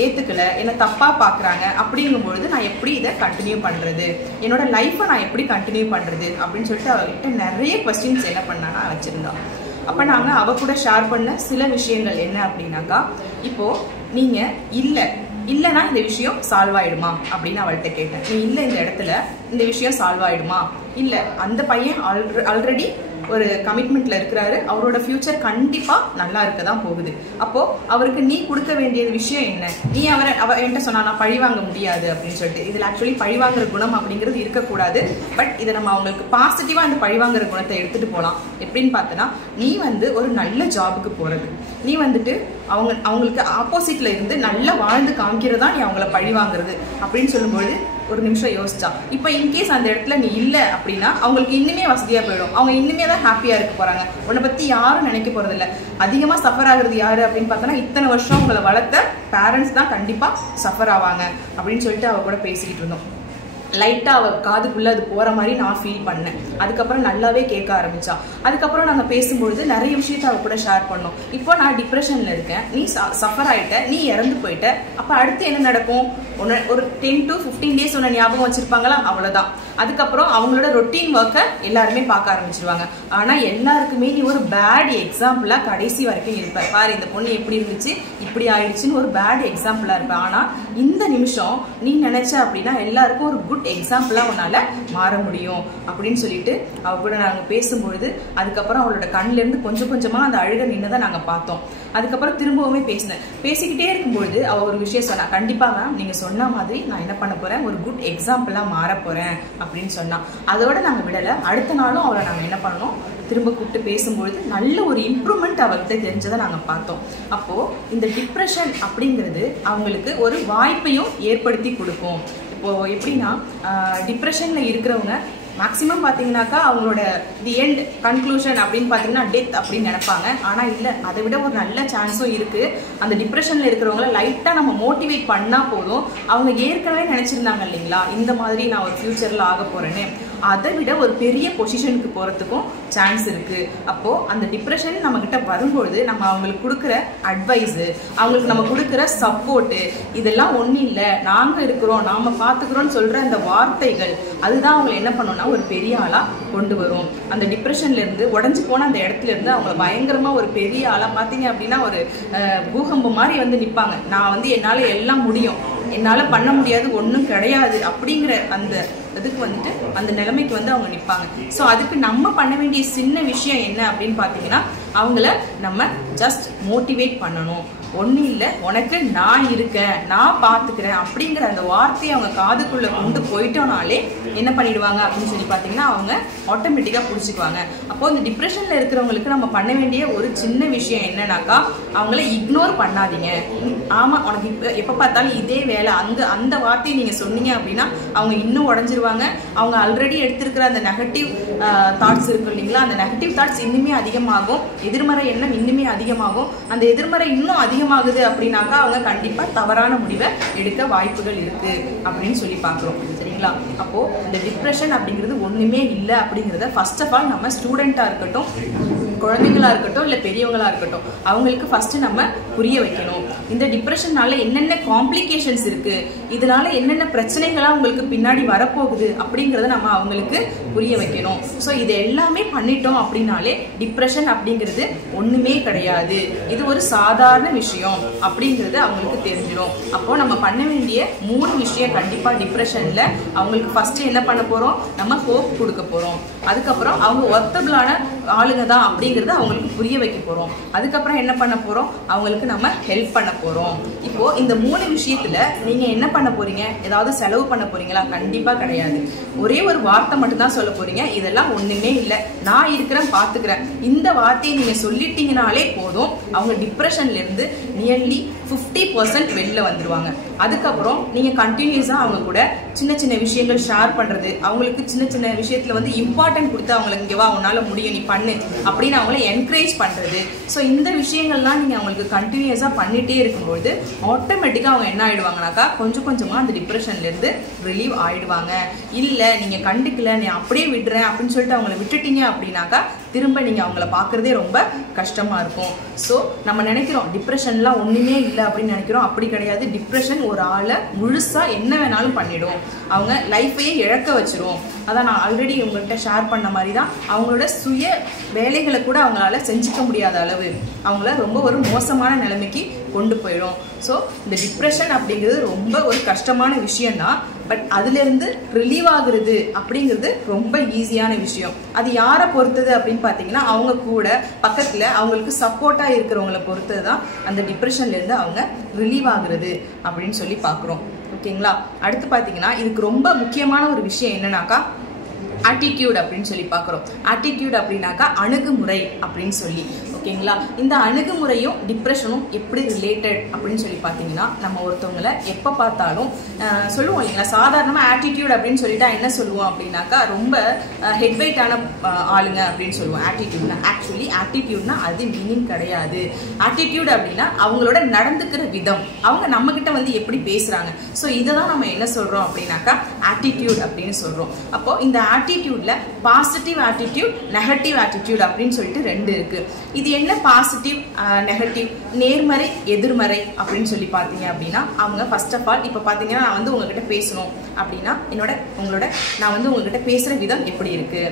ஏற்றுக்கலை, என்னை தப்பாக பார்க்குறாங்க, அப்படிங்கும்பொழுது நான் எப்படி இதை கண்டினியூ பண்ணுறது, என்னோட லைஃப்பை நான் எப்படி கண்டினியூ பண்ணுறது அப்படின்னு சொல்லிட்டு அவர்கிட்ட நிறைய கொஸ்டின்ஸ் என்ன பண்ணான்னா வச்சுருந்தான். அப்போ நாங்கள் அவ கூட ஷேர் பண்ண சில விஷயங்கள் என்ன அப்படின்னாக்கா, இப்போது நீங்கள் இல்லை இல்லைன்னா இந்த விஷயம் சால்வ் ஆயிடுமா அப்படின்னு அவள்கிட்ட கேட்டேன். நீ இல்லை இந்த இடத்துல இந்த விஷயம் சால்வ் ஆயிடுமா? இல்லை, அந்த பையன் ஆல்ரெடி ஒரு கமிட்மெண்ட்ல இருக்கிறாரு, அவரோட ஃபியூச்சர் கண்டிப்பா நல்லா இருக்க தான் போகுது. அப்போ அவருக்கு நீ கொடுக்க வேண்டிய விஷயம் என்ன? நீ அவ என்கிட்ட சொன்னா நான் பழி வாங்க முடியாது அப்படின்னு சொல்லிட்டு. இதுல ஆக்சுவலி பழிவாங்குற குணம் அப்படிங்கிறது இருக்கக்கூடாது. பட் இதை நம்ம அவங்களுக்கு பாசிட்டிவா இந்த பழிவாங்குற குணத்தை எடுத்துட்டு போகலாம். எப்படின்னு பார்த்தனா, நீ ஒரு நல்ல ஜாபுக்கு போறது, நீ அவங்களுக்கு ஆப்போசிட்ல இருந்து நல்லா வாழ்ந்து காமிக்கிறதா நீ அவங்கள பழி வாங்குறது அப்படின்னு சொல்லும்போது ஒரு நிமிஷம் யோசிச்சா, இப்போ இன்கேஸ் அந்த இடத்துல நீ இல்லை அப்படின்னா அவங்களுக்கு இன்னுமே வசதியா போயிடும், அவங்க இன்னுமே தான் ஹாப்பியா இருக்க போறாங்க. உன்னை பத்தி யாரும் நினைக்க போறது இல்லை. அதிகமா சஃபர் ஆகுறது யாரு அப்படின்னு பார்த்தோன்னா, இத்தனை வருஷம் உங்களை வளர்த்த பேரண்ட்ஸ் தான் கண்டிப்பா சஃபர் ஆவாங்க அப்படின்னு சொல்லிட்டு அவ கூட பேசிக்கிட்டு இருந்தோம். லைட்டா அவ காதுக்குள்ள அது போற மாதிரி நான் ஃபீல் பண்ணேன். அதுக்கப்புறம் நல்லாவே கேட்க ஆரம்பிச்சா. அதுக்கப்புறம் நாங்க பேசும்பொழுது நிறைய விஷயத்த அவ கூட ஷேர் பண்ணோம். இப்போ நான் டிப்ரெஷன்ல இருக்கேன், நீ சஃபர் ஆயிட்ட, நீ இறந்து போயிட்ட, அப்ப அடுத்து என்ன நடக்கும்? ஒரு 10 to 15 days உன்னை ஞாபகம் வச்சிருப்பாங்களா? அவ்வளவுதான். அதுக்கப்புறம் அவங்களோட ரொட்டீன் ஒர்க்கை எல்லாருமே பார்க்க ஆரம்பிச்சிருவாங்க. ஆனா எல்லாருக்குமே நீ ஒரு பேட் எக்ஸாம்பிளா கடைசி வரைக்கும் இருப்ப. பாரு இந்த பொண்ணு எப்படி இருந்துச்சு, இப்படி ஆயிடுச்சுன்னு ஒரு பேட் எக்ஸாம்பிளா இருப்ப. ஆனா இந்த நிமிஷம் நீ நினைச்ச அப்படின்னா எல்லாருக்கும் ஒரு குட் எக்ஸாம்பிளா உன்னால மாற முடியும் அப்படின்னு சொல்லிட்டு அவ கூட நாங்க பேசும்பொழுது, அதுக்கப்புறம் அவளோட கண்ணுல இருந்து கொஞ்சம் கொஞ்சமா அந்த அழுக நின்னதை நாங்க பார்த்தோம். அதுக்கப்புறம் திரும்பவுமே பேசிக்கிட்டே இருக்கும்பொழுது அவ ஒரு விஷயம் சொன்னா, கண்டிப்பா மேம் நீங்க சொன்ன மாதிரி நான் என்ன பண்ண போறேன், ஒரு குட் எக்ஸாம்பிளா மாற போறேன் அப்படின்னு சொன்னா. அதோட நாங்க விடல. அடுத்த நாளும் அவளை நாங்க என்ன பண்ணோம், திரும்ப கூப்பிட்டு பேசும்பொழுது நல்ல ஒரு இம்ப்ரூவ்மெண்ட் அவர்கிட்ட தெரிஞ்சதை நாங்க பார்த்தோம். அப்போ இந்த டிப்ரெஷன் அப்படிங்கிறது அவங்களுக்கு ஒரு வாய்ப்பையும் ஏற்படுத்தி கொடுக்கும். இப்போ எப்படின்னா, டிப்ரெஷன்ல இருக்கிறவங்க மேக்ஸிமம் பார்த்தீங்கன்னாக்கா அவங்களோட தி எண்ட் கன்க்ளூஷன் அப்படின்னு பார்த்தீங்கன்னா டெத் அப்படின்னு நினைப்பாங்க. ஆனால் இல்லை, அதை விட ஒரு நல்ல சான்ஸும் இருக்குது. அந்த டிப்ரெஷனில் இருக்கிறவங்கள லைட்டாக நம்ம மோட்டிவேட் பண்ணால் போதும். அவங்க ஏற்கனவே நினச்சிருந்தாங்க இல்லைங்களா, இந்த மாதிரி நான் ஒரு ஃப்யூச்சரில் ஆக போகிறேன்னு, அதை விட ஒரு பெரிய பொசிஷனுக்கு போகிறதுக்கும் சான்ஸ் இருக்குது. அப்போது அந்த டிப்ரெஷன் நம்மக்கிட்ட வரும்பொழுது நம்ம அவங்களுக்கு கொடுக்குற அட்வைஸு, அவங்களுக்கு நம்ம கொடுக்குற சப்போர்ட்டு, இதெல்லாம் ஒன்றும் இல்லை, நாங்கள் இருக்கிறோம், நாம் பார்த்துக்கிறோன்னு சொல்கிற அந்த வார்த்தைகள், அதுதான் அவங்களை என்ன பண்ணோம்னா ஒரு பெரிய ஆளாக கொண்டு வரும். அந்த டிப்ரெஷன்லேருந்து உடஞ்சி போன அந்த இடத்துல இருந்து அவங்கள பயங்கரமாக ஒரு பெரிய ஆளாக பார்த்தீங்க அப்படின்னா ஒரு பூகம்பம் மாதிரி நிற்பாங்க. நான் என்னால் எல்லாம் முடியும், என்னால் பண்ண முடியாது ஒன்றும் கிடையாது அப்படிங்கிற அந்த இதுக்கு அந்த நிலைமைக்கு அவங்க நிற்பாங்க. ஸோ அதுக்கு நம்ம பண்ண வேண்டிய சின்ன விஷயம் என்ன அப்படின்னு பார்த்தீங்கன்னா, அவங்கள நம்ம ஜஸ்ட் மோட்டிவேட் பண்ணணும். ஒன்றும் இல்லை, உனக்கு நான் இருக்கேன், நான் பார்த்துக்கிறேன் அப்படிங்கிற அந்த வார்த்தையை அவங்க காதுக்குள்ளே கொண்டு போயிட்டோனாலே என்ன பண்ணிடுவாங்க அப்படின்னு சொல்லி பார்த்தீங்கன்னா அவங்க ஆட்டோமேட்டிக்காக பிடிச்சிக்குவாங்க. அப்போது இந்த டிப்ரெஷனில் இருக்கிறவங்களுக்கு நம்ம பண்ண வேண்டிய ஒரு சின்ன விஷயம் என்னன்னாக்கா, அவங்கள இக்னோர் பண்ணாதீங்க. ஆமாம், உனக்கு எப்போ பார்த்தாலும் இதே வேலை, அந்த வார்த்தையை நீங்கள் சொன்னீங்க அப்படின்னா அவங்க இன்னும் உடஞ்சிருவாங்க. அவங்க ஆல்ரெடி எடுத்திருக்கிற அந்த நெகட்டிவ் தாட்ஸ் இருக்கு இல்லைங்களா, அந்த நெகட்டிவ் தாட்ஸ் இன்னுமே அதிகமாகும், எதிர்மறை எண்ணம் இன்னுமே அதிகமாகும். அந்த எதிர்மறை இன்னும் அதிகமாகுது அப்படின்னாக்கா அவங்க கண்டிப்பா தவறான முடிவை எடுக்க வாய்ப்புகள் இருக்கு அப்படின்னு சொல்லி பார்க்குறோம். சரிங்களா? அப்போ இந்த டிப்ரெஷன் அப்படிங்கிறது ஒண்ணுமே இல்லை அப்படிங்கிறத ஃபர்ஸ்ட் ஆஃப் ஆல் நம்ம ஸ்டூடெண்டா இருக்கட்டும், குழந்தைங்களா இருக்கட்டும், இல்லை பெரியவங்களா இருக்கட்டும், அவங்களுக்கு ஃபர்ஸ்ட் நம்ம புரிய வைக்கணும். இந்த டிப்ரெஷனால என்னென்ன காம்ப்ளிகேஷன்ஸ் இருக்கு, இதனால என்னென்ன பிரச்சனைகளா உங்களுக்கு பின்னாடி வரப்போகுது அப்படிங்கிறத நம்ம அவங்களுக்கு புரிய வைக்கணும். ஸோ இது எல்லாமே பண்ணிட்டோம் அப்படின்னாலே டிப்ரெஷன் அப்படிங்கிறது ஒண்ணுமே கிடையாது, இது ஒரு சாதாரண விஷயம் அப்படிங்கிறது அவங்களுக்கு தெரிஞ்சிடும். அப்போ நம்ம பண்ண வேண்டிய 3 விஷயம் கண்டிப்பா டிப்ரெஷன்ல அவங்களுக்கு ஃபர்ஸ்ட் என்ன பண்ண போறோம், நம்ம ஹோப் கொடுக்க போறோம். அதுக்கப்புறம் அவங்க ஒர்த்தபிளான ஆளுங்க தான் அப்படிங்கறத அவங்களுக்கு புரிய வைக்க போறோம். அதுக்கப்புறம் என்ன பண்ண போறோம், அவங்களுக்கு நம்ம ஹெல்ப் பண்ண போறோம். இப்போ இந்த 3 விஷயத்துல நீங்க என்ன பண்ண போறீங்க, ஏதாவது செலவு பண்ண போறீங்களா? கண்டிப்பா கிடையாது. ஒரே ஒரு வார்த்தை மட்டும் தான் சொல்ல போறீங்க, இதெல்லாம் ஒண்ணுமே இல்லை, நான் இருக்கிறேன், பாத்துக்கிறேன். இந்த வார்த்தையை நீங்க சொல்லிட்டீங்கனாலே போதும், அவங்க டிப்ரெஷன்ல இருந்து நியர்லி 50% வெளில வந்துருவாங்க. அதுக்கப்புறம் நீங்க கண்டினியூஸா அவங்க கூட சின்ன சின்ன விஷயங்கள் ஷேர் பண்றது, அவங்களுக்கு சின்ன சின்ன விஷயத்துல இம்பார்ட்டன்ட் கொடுத்து அவங்களுக்கு இங்கே வா, உன்னால முடியும், நீ பண்ணு அப்படின்னு அவங்கள என்கரேஜ் பண்றது. ஸோ இந்த விஷயங்கள்லாம் நீங்க அவங்களுக்கு கண்டினியூஸா பண்ணிட்டே இருக்கும்போது ஆட்டோமேட்டிக்கா அவங்க என்ன ஆயிடுவாங்கனாக்கா கொஞ்சம் கொஞ்சமா அந்த டிப்ரெஷன்ல இருந்து ரிலீவ் ஆயிடுவாங்க. இல்ல நீங்க கண்டுக்கல, நீ அப்படியே விடுறேன் அப்படின்னு சொல்லிட்டு அவங்கள விட்டுட்டீங்க அப்படின்னாக்கா திரும்ப நீங்க அவங்கள பாக்குறதே ரொம்ப கஷ்டமா இருக்கும். ஸோ நம்ம நினைக்கிறோம் டிப்ரெஷன்லாம் ஒண்ணுமே இல்லை அப்படின்னு நினைக்கிறோம், அப்படி கிடையாது. டிப்ரெஷன் ஒரு ஆளை முழுசா என்ன வேணாலும் பண்ணிடும், அவங்க லைஃபையே இழக்க வச்சிரும். அதான் நான் ஆல்ரெடி உங்கள்கிட்ட ஷேர் பண்ண மாதிரி தான், அவங்களோட சுய வேலைகளை கூட அவங்களால செஞ்சுக்க முடியாத அளவு அவங்கள ரொம்ப ஒரு மோசமான நிலைமைக்கு கொண்டு போயிடும். ஸோ இந்த டிப்ரெஷன் அப்படிங்கிறது ரொம்ப ஒரு கஷ்டமான விஷயம்தான். பட் அதுலேருந்து ரிலீவ் ஆகுறது அப்படிங்கிறது ரொம்ப ஈஸியான விஷயம். அது யாரை பொறுத்தது அப்படின்னு பார்த்தீங்கன்னா அவங்க கூட பக்கத்தில் அவங்களுக்கு சப்போர்ட்டாக இருக்கிறவங்கள பொறுத்தது தான் அந்த டிப்ரெஷன்லேருந்து அவங்க ரிலீவ் ஆகுறது அப்படின்னு சொல்லி பார்க்குறோம். ஓகேங்களா? அடுத்து பார்த்தீங்கன்னா இதுக்கு ரொம்ப முக்கியமான ஒரு விஷயம் என்னன்னாக்கா ஆட்டிடியூட் அப்படின்னு சொல்லி பார்க்குறோம். ஆட்டிடியூட் அப்படின்னாக்கா அணுகுமுறை அப்படின்னு சொல்லி. ஓகேங்களா? இந்த அணுகுமுறையும் டிப்ரெஷனும் எப்படி ரிலேட்டட் அப்படின்னு சொல்லி பார்த்தீங்கன்னா நம்ம ஒருத்தவங்களை எப்போ பார்த்தாலும் சொல்லுவோம் இல்லைங்களா, சாதாரணமாக ஆட்டிடியூட் அப்படின்னு சொல்லிட்டா என்ன சொல்லுவோம் அப்படின்னாக்கா ரொம்ப ஹெட்வெயிட்டான ஆளுங்க அப்படின்னு சொல்லுவோம். ஆட்டிடியூட்னா ஆக்சுவலி ஆட்டிடியூட்னா அது மீனிங் கிடையாது. ஆட்டிடியூட் அப்படின்னா அவங்களோட நடந்துக்கிற விதம், அவங்க நம்மக்கிட்ட வந்து எப்படி பேசுகிறாங்க. ஸோ இதை தான் நம்ம என்ன சொல்கிறோம் அப்படின்னாக்கா ஆட்டிடியூட் அப்படின்னு சொல்கிறோம். அப்போது இந்த ஆட்டிடியூட்ல பாசிட்டிவ் ஆட்டிடியூட், நெகட்டிவ் ஆட்டிடியூட் அப்படின்னு சொல்லிட்டு ரெண்டு இருக்கு. இது என்ன பாசிட்டிவ் நெகட்டிவ், நேர்மறை எதிர்மறை அப்படின்னு சொல்லி பார்த்தீங்க அப்படின்னா அவங்க ஃபர்ஸ்ட் ஆஃப் ஆல் இப்போ பார்த்தீங்கன்னா நான் வந்து உங்ககிட்ட பேசணும் அப்படின்னா நான் வந்து உங்ககிட்ட பேசுகிற விதம் எப்படி இருக்கு,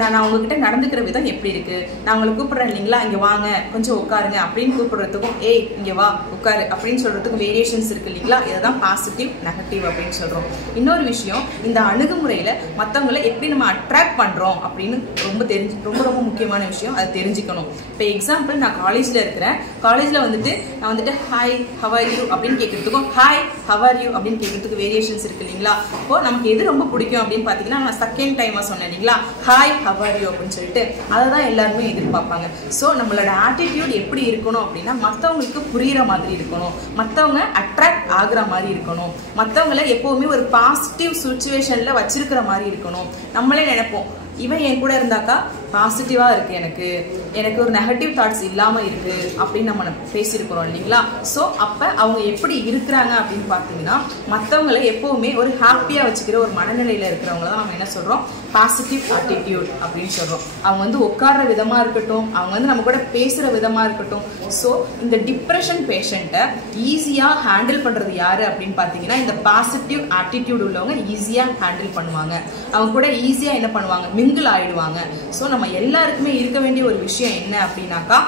நான் உங்ககிட்ட நடந்துக்கிற விதம் எப்படி இருக்கு, நான் உங்களை கூப்பிட்றேன் இல்லைங்களா, இங்கே வாங்க கொஞ்சம் உட்காருங்க அப்படின்னு கூப்பிடுறதுக்கும் ஏய் இங்கே வா உட்காரு அப்படின்னு சொல்றதுக்கும் வேரியேஷன்ஸ் இருக்கு இல்லைங்களா. இதை தான் பாசிட்டிவ் நெகட்டிவ் அப்படின்னு சொல்றோம். இன்னொரு விஷயம், இந்த அணுகுமுறையில மற்றவங்களை எப்படி நம்ம அட்ராக்ட் பண்றோம் அப்படின்னு ரொம்ப ரொம்ப முக்கியமான விஷயம், அதை தெரிஞ்சுக்கணும். இப்போ எக்ஸாம்பிள் நான் காலேஜில் இருக்கிறேன், காலேஜில் நான் வந்துட்டு ஹாய் ஹவ் ஆர் யூ அப்படின்னு கேட்கறதுக்கும் ஹாய் ஹவ் ஆர் யூ அப்படின்னு கேட்கறதுக்கு வேரியேஷன்ஸ் இருக்கு இல்லைங்களா. இப்போ நமக்கு எது ரொம்ப பிடிக்கும் அப்படின்னு பார்த்தீங்கன்னா நான் செகண்ட் டைமாக சொன்னேன் இல்லைங்களா, ஹாய் ஹவ் ஆர் யூ அப்படின்னு சொல்லிட்டு அதை தான் எல்லாருமே எதிர்பார்ப்பாங்க. ஸோ நம்மளோட ஆட்டிடியூட் எப்படி இருக்கணும் அப்படின்னா மற்றவங்களுக்கு புரிகிற மாதிரி இருக்கணும், மற்றவங்க அட்ராக்ட் ஆகுற மாதிரி இருக்கணும், மற்றவங்களை எப்போவுமே ஒரு பாசிட்டிவ் சுச்சுவேஷனில் வச்சிருக்கிற மாதிரி இருக்கணும். நம்மளே நினைப்போம் இவன் என் கூட இருந்தாக்கா பாசிட்டிவாக இருக்குது, எனக்கு ஒரு நெகட்டிவ் தாட்ஸ் இல்லாமல் இருக்குது அப்படின்னு நம்ம பேசியிருக்கிறோம் இல்லைங்களா. ஸோ அப்போ அவங்க எப்படி இருக்கிறாங்க அப்படின்னு பார்த்தீங்கன்னா மற்றவங்களை எப்போவுமே ஒரு ஹாப்பியாக வச்சுக்கிற ஒரு மனநிலையில் இருக்கிறவங்கள தான் நம்ம என்ன சொல்கிறோம், பாசிட்டிவ் ஆட்டிடியூட் அப்படின்னு சொல்கிறோம். அவங்க வந்து உட்கார்ற விதமாக இருக்கட்டும், அவங்க வந்து நம்ம கூட பேசுகிற விதமாக இருக்கட்டும். ஸோ இந்த டிப்ரெஷன் பேஷண்ட்டை ஈஸியாக ஹேண்டில் பண்ணுறது யார் அப்படின்னு பார்த்தீங்கன்னா இந்த பாசிட்டிவ் ஆட்டிடியூட் உள்ளவங்க ஈஸியாக ஹேண்டில் பண்ணுவாங்க. அவங்க கூட ஈஸியாக என்ன பண்ணுவாங்க, மிங்கிள் ஆயிடுவாங்க. ஸோ நம்ம எல்லாருக்குமே இருக்க வேண்டிய ஒரு விஷயம் என்ன அப்படின்னாக்கா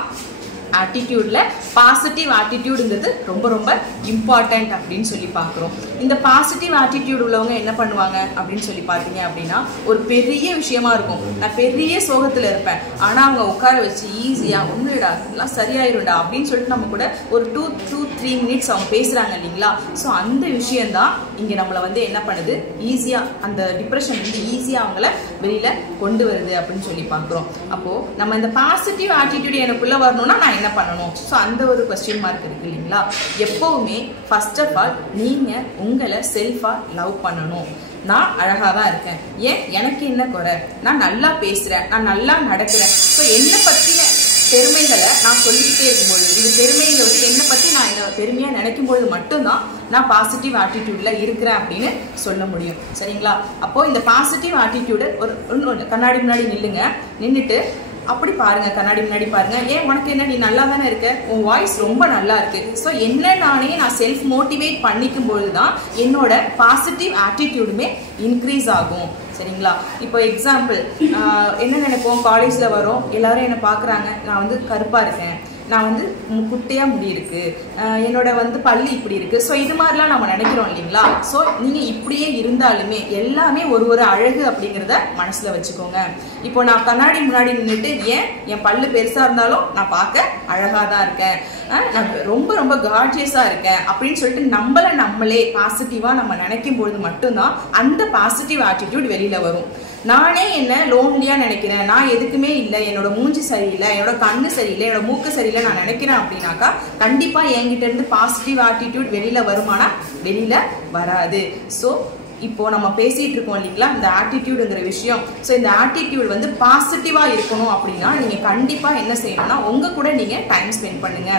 ஆட்டிடியூட்ல பாசிட்டிவ் ஆட்டிடியூடுங்கிறது ரொம்ப ரொம்ப இம்பார்ட்டன்ட் அப்படின்னு சொல்லி பார்க்குறோம். இந்த பாசிட்டிவ் ஆட்டிடியூட் உள்ளவங்க என்ன பண்ணுவாங்க அப்படின்னு சொல்லி பார்த்தீங்க அப்படின்னா ஒரு பெரிய விஷயமா இருக்கும், நான் பெரிய சோகத்தில் இருப்பேன், ஆனால் அவங்க உட்கார வச்சு ஈஸியாக ஒன்றுடா எல்லாம் சரியாயிரும்டா அப்படின்னு சொல்லிட்டு நம்ம கூட ஒரு 2-3 மினிட்ஸ் அவங்க பேசுகிறாங்க இல்லைங்களா. ஸோ அந்த விஷயந்தான் இங்கே நம்மளை வந்து என்ன பண்ணுது, ஈஸியாக அந்த டிப்ரெஷன் வந்து ஈஸியாக அவங்கள வெளியில் கொண்டு வருது அப்படின்னு சொல்லி பார்க்குறோம். அப்போது நம்ம இந்த பாசிட்டிவ் ஆட்டிடியூட் எனக்குள்ளே வரணும்னா நான் என்ன பண்ணணும். ஸோ அந்த ஒரு கொஸ்டின் மார்க் இருக்கு இல்லைங்களா. எப்போவுமே ஃபர்ஸ்ட் ஆஃப் ஆல் நீங்கள் உங்களை செல்ஃபாக லவ் பண்ணணும். நான் அழகாக தான் இருக்கேன், ஏன் எனக்கு என்ன குறை, நான் நல்லா பேசுகிறேன், நான் நல்லா நடக்கிறேன். ஸோ என்னை பற்றின பெருமைகளை நான் சொல்லிக்கிட்டே இருக்கும்போது, இது பெருமைங்கிறது என்னை பற்றி நான் என்ன பெருமையாக நினைக்கும்போது மட்டும்தான் நான் பாசிட்டிவ் ஆட்டிடியூடில் இருக்கிறேன் அப்படின்னு சொல்ல முடியும். சரிங்களா. அப்போது இந்த பாசிட்டிவ் ஆட்டிடியூடு ஒரு கண்ணாடி முன்னாடி நின்றுட்டு அப்படி பாருங்க, கண்ணாடி முன்னாடி பாருங்க, ஏன் உனக்கு என்ன, நீ நல்லா தானே இருக்க, உன் வாய்ஸ் ரொம்ப நல்லா இருக்கு. ஸோ என்ன நானே நான் செல்ஃப் மோட்டிவேட் பண்ணிக்கும் பொழுது தான் என்னோட பாசிட்டிவ் ஆட்டிடியூடுமே இன்க்ரீஸ் ஆகும். சரிங்களா. இப்போ எக்ஸாம்பிள் என்ன நினைப்போம், காலேஜில் வரோம், எல்லாரும் என்னை பார்க்குறாங்க, நான் வந்து கருப்பாக இருக்கேன், நான் வந்து குட்டையாக முடி இருக்கு, என்னோட வந்து பல்லு இப்படி இருக்கு. ஸோ இது மாதிரிலாம் நம்ம நினைக்கிறோம் இல்லைங்களா. ஸோ நீங்கள் இப்படியே இருந்தாலுமே எல்லாமே ஒரு அழகு அப்படிங்கிறத மனசில் வச்சுக்கோங்க. இப்போ நான் கண்ணாடி முன்னாடி நின்றுட்டு ஏன் என் பல்லு பெருசாக இருந்தாலும் நான் பார்க்க அழகாக தான் இருக்கேன், நான் ரொம்ப ரொம்ப கார்ஜியஸாக இருக்கேன் அப்படின்னு சொல்லிட்டு நம்மளே பாசிட்டிவாக நம்ம நினைக்கும் பொழுது மட்டும்தான் அந்த பாசிட்டிவ் ஆட்டிடியூட் வெளியில் வரும். நானே என்ன லோன்லியாக நினைக்கிறேன், நான் எதுக்குமே இல்லை, என்னோட மூஞ்சி சரியில்லை, என்னோட கண்ணு சரியில்லை, என்னோட மூக்கு சரியில்லை நான் நினைக்கிறேன் அப்படின்னாக்கா கண்டிப்பாக என்கிட்ட இருந்து பாசிட்டிவ் ஆட்டிடியூட் வெளியில் வருமானா வெளியில் வராது. ஸோ இப்போ நம்ம பேசிட்டு இருக்கோம் இல்லைங்களா இந்த ஆட்டிடியூடுங்கிற விஷயம். ஸோ இந்த ஆட்டிடியூட் வந்து பாசிட்டிவாக இருக்கணும் அப்படின்னா நீங்கள் கண்டிப்பாக என்ன செய்யணும்னா உங்கள் கூட நீங்கள் டைம் ஸ்பெண்ட் பண்ணுங்க.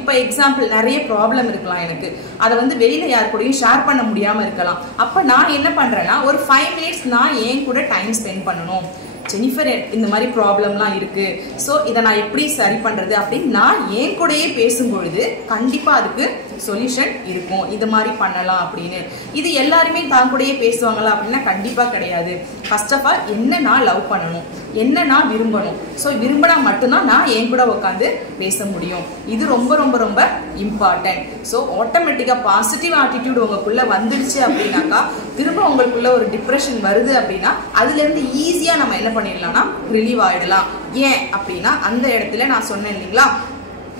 இப்போ எக்ஸாம்பிள் நிறைய ப்ராப்ளம் இருக்கலாம் எனக்கு, அதை வந்து வெளியில் யார் கூடயும் ஷேர் பண்ண முடியாமல் இருக்கலாம். அப்போ நான் என்ன பண்ணுறேன்னா ஒரு 5 மினிட்ஸ் நான் என் கூட டைம் ஸ்பெண்ட் பண்ணணும். ஜெனிஃபர் இந்த மாதிரி ப்ராப்ளம்லாம் இருக்குது, ஸோ இதை நான் எப்படி சரி பண்ணுறது அப்படின்னு நான் என் கூடயே பேசும்பொழுது கண்டிப்பாக அதுக்கு சொல்யூஷன் இருக்கும், இது மாதிரி பண்ணலாம் அப்படின்னு. இது எல்லாருமே தான் கூடயே பேசுவாங்களா அப்படின்னா கண்டிப்பாக கிடையாது. ஃபர்ஸ்ட் ஆஃப் ஆல் என்ன நான் லவ் பண்ணணும், என்ன நான் விரும்பணும். ஸோ விரும்பினா மட்டும்தான் நான் என் கூட உட்காந்து பேச முடியும். இது ரொம்ப ரொம்ப ரொம்ப இம்பார்ட்டன்ட். ஸோ ஆட்டோமேட்டிக்காக பாசிட்டிவ் ஆட்டிடியூட் உங்களுக்குள்ள வந்துடுச்சு அப்படின்னாக்கா திரும்ப உங்களுக்குள்ள ஒரு டிப்ரெஷன் வருது அப்படின்னா அதுலேருந்து ஈஸியாக நம்ம என்ன பண்ணிடலாம்னா ரிலீவ் ஆகிடலாம். ஏன் அப்படின்னா அந்த இடத்துல நான் சொன்னேன் இல்லைங்களா,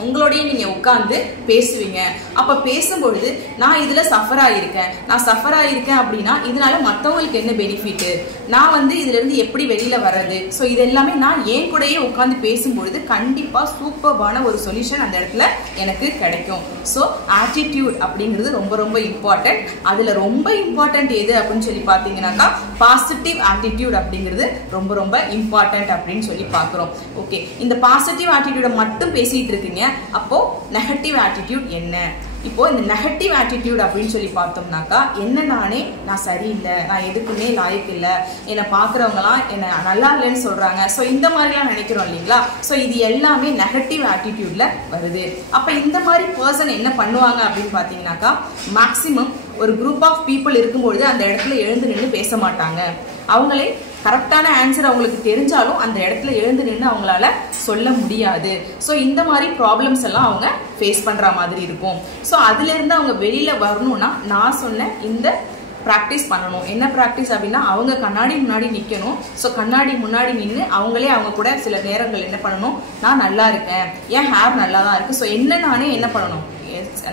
உங்களோடய நீங்கள் உட்காந்து பேசுவீங்க. அப்போ பேசும்பொழுது நான் இதில் சஃபர் ஆகியிருக்கேன் அப்படின்னா இதனால மற்றவங்களுக்கு என்ன பெனிஃபிட்டு, நான் வந்து இதுலேருந்து எப்படி வெளியில் வர்றது. ஸோ இது எல்லாமே நான் என் கூடயே உட்காந்து பேசும்பொழுது கண்டிப்பாக சூப்பர்பான ஒரு சொல்யூஷன் அந்த இடத்துல எனக்கு கிடைக்கும். ஸோ ஆட்டிடியூட் அப்படிங்கிறது ரொம்ப ரொம்ப இம்பார்ட்டன்ட். அதில் ரொம்ப இம்பார்ட்டன்ட் எது அப்படின்னு சொல்லி பார்த்தீங்கன்னாக்கா பாசிட்டிவ் ஆட்டிடியூட் அப்படிங்கிறது ரொம்ப ரொம்ப இம்பார்ட்டன்ட் அப்படின்னு சொல்லி பார்க்குறோம். ஓகே, இந்த பாசிட்டிவ் ஆட்டிடியூடை மட்டும் பேசிகிட்டு இருக்கீங்க. அப்போ நெகட்டிவ் ஆட்டிடியூட் என்ன? இப்போ இந்த நெகட்டிவ் ஆட்டிடியூட் அப்படின்னு சொல்லி பார்த்தோம்னாக்கா என்ன நான் சரியில்லை, நான் எதுக்குமே லாயக்கு இல்லை, என்னை பார்க்குறவங்களாம் என்னை நல்லா இல்லைன்னு சொல்கிறாங்க. ஸோ இந்த மாதிரிலாம் நினைக்கிறோம் இல்லைங்களா. ஸோ இது எல்லாமே நெகட்டிவ் ஆட்டிடியூட்ல வருது. அப்போ இந்த மாதிரி பர்சன் என்ன பண்ணுவாங்க அப்படின்னு பார்த்தீங்கன்னாக்கா மேக்சிமம் ஒரு குரூப் ஆஃப் பீப்புள் இருக்கும்பொழுது அந்த இடத்துல எழுந்து நின்று பேச மாட்டாங்க. அவங்களே கரெக்டான ஆன்சர் அவங்களுக்கு தெரிஞ்சாலும் அந்த இடத்துல எழுந்து நின்று அவங்களால சொல்ல முடியாது. ஸோ இந்த மாதிரி ப்ராப்ளம்ஸ் எல்லாம் அவங்க ஃபேஸ் பண்ணுற மாதிரி இருக்கும். ஸோ அதுலேருந்து அவங்க வெளியில் வரணும்னா நான் சொன்ன இந்த ப்ராக்டிஸ் பண்ணணும். என்ன ப்ராக்டிஸ் அப்படின்னா அவங்க கண்ணாடி முன்னாடி நிற்கணும். ஸோ கண்ணாடி முன்னாடி நின்று அவங்களே அவங்க கூட சில நேரங்கள் என்ன பண்ணணும், நான் நல்லா இருக்கேன், என் ஹேர் நல்லா தான் இருக்குது. ஸோ நானே என்ன பண்ணணும்,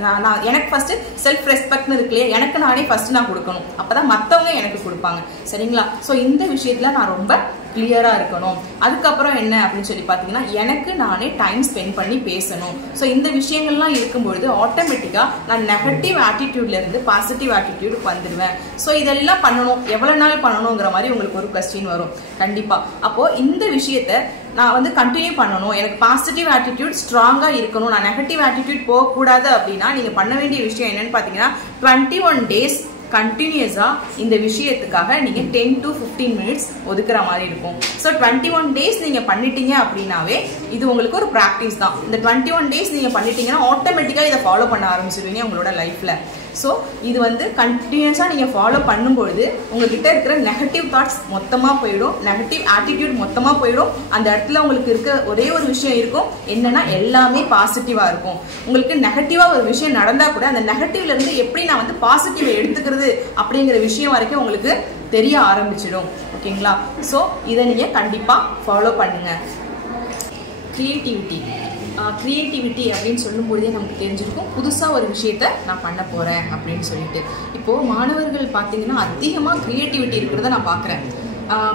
நான் எனக்கு ஃபர்ஸ்ட் செல்ஃப் ரெஸ்பெக்ட்னு இருக்கு இல்லையா, எனக்கு நானே ஃபர்ஸ்ட் நான் கொடுக்கணும். அப்பதான் மற்றவங்க எனக்கு கொடுப்பாங்க. சரிங்களா. ஸோ இந்த விஷயத்துல நான் ரொம்ப கிளியரா இருக்கணும். அதுக்கப்புறம் என்ன அப்படின்னு சொல்லி பார்த்தீங்கன்னா எனக்கு நானே டைம் ஸ்பெண்ட் பண்ணி பேசணும். ஸோ இந்த விஷயங்கள்லாம் இருக்கும்பொழுது ஆட்டோமேட்டிக்கா நான் நெகட்டிவ் ஆட்டிடியூட்ல இருந்து பாசிட்டிவ் ஆட்டிடியூடுக்கு வந்துடுவேன். ஸோ இதெல்லாம் பண்ணணும், எவ்வளவு நாள் பண்ணணுங்கிற மாதிரி உங்களுக்கு ஒரு கொஸ்டின் வரும் கண்டிப்பா. அப்போ இந்த விஷயத்த நான் வந்து கண்டினியூ பண்ணணும், எனக்கு பாசிட்டிவ் ஆட்டிடியூட் ஸ்ட்ராங்கா இருக்கணும், நான் நெகட்டிவ் ஆட்டிடியூட் போகக்கூடாது அப்படின்னா நீங்க பண்ண வேண்டிய விஷயம் என்னன்னு பார்த்தீங்கன்னா 21 days கண்டினியூஸா இந்த விஷயத்துக்காக நீங்க 10 to 15 minutes ஒதுக்குற மாதிரி இருக்கும். ஸோ 21 days நீங்க பண்ணிட்டீங்க அப்படின்னாவே இது உங்களுக்கு ஒரு ப்ராக்டிஸ் தான். இந்த 21 days நீங்க பண்ணிட்டீங்கன்னா ஆட்டோமேட்டிக்கா இதை ஃபாலோ பண்ண ஆரம்பிச்சிருவீங்க உங்களோட லைஃப்ல. ஸோ இது வந்து கண்டினியூஸாக நீங்கள் ஃபாலோ பண்ணும்பொழுது உங்ககிட்ட இருக்கிற நெகட்டிவ் தாட்ஸ் மொத்தமாக போயிடும், நெகட்டிவ் ஆட்டிடியூட் மொத்தமாக போயிடும். அந்த இடத்துல உங்களுக்கு இருக்க ஒரே ஒரு விஷயம் இருக்கும், என்னன்னா எல்லாமே பாசிட்டிவாக இருக்கும். உங்களுக்கு நெகட்டிவாக ஒரு விஷயம் நடந்தால் கூட அந்த நெகட்டிவ்ல இருந்து எப்படி நான் வந்து பாசிட்டிவை எடுத்துக்கிறது அப்படிங்கிற விஷயம் வரைக்கும் உங்களுக்கு தெரிய ஆரம்பிச்சிடும். ஓகேங்களா. ஸோ இதை நீங்கள் கண்டிப்பாக ஃபாலோ பண்ணுங்க. கிரியேட்டிவிட்டி அப்படின்னு சொல்லும்போதே நமக்கு தெரிஞ்சிருக்கும் புதுசாக ஒரு விஷயத்த நான் பண்ண போகிறேன் அப்படின்னு சொல்லிட்டு. இப்போது மாணவர்கள் பார்த்தீங்கன்னா அதிகமாக கிரியேட்டிவிட்டி இருக்கிறத நான் பார்க்குறேன்.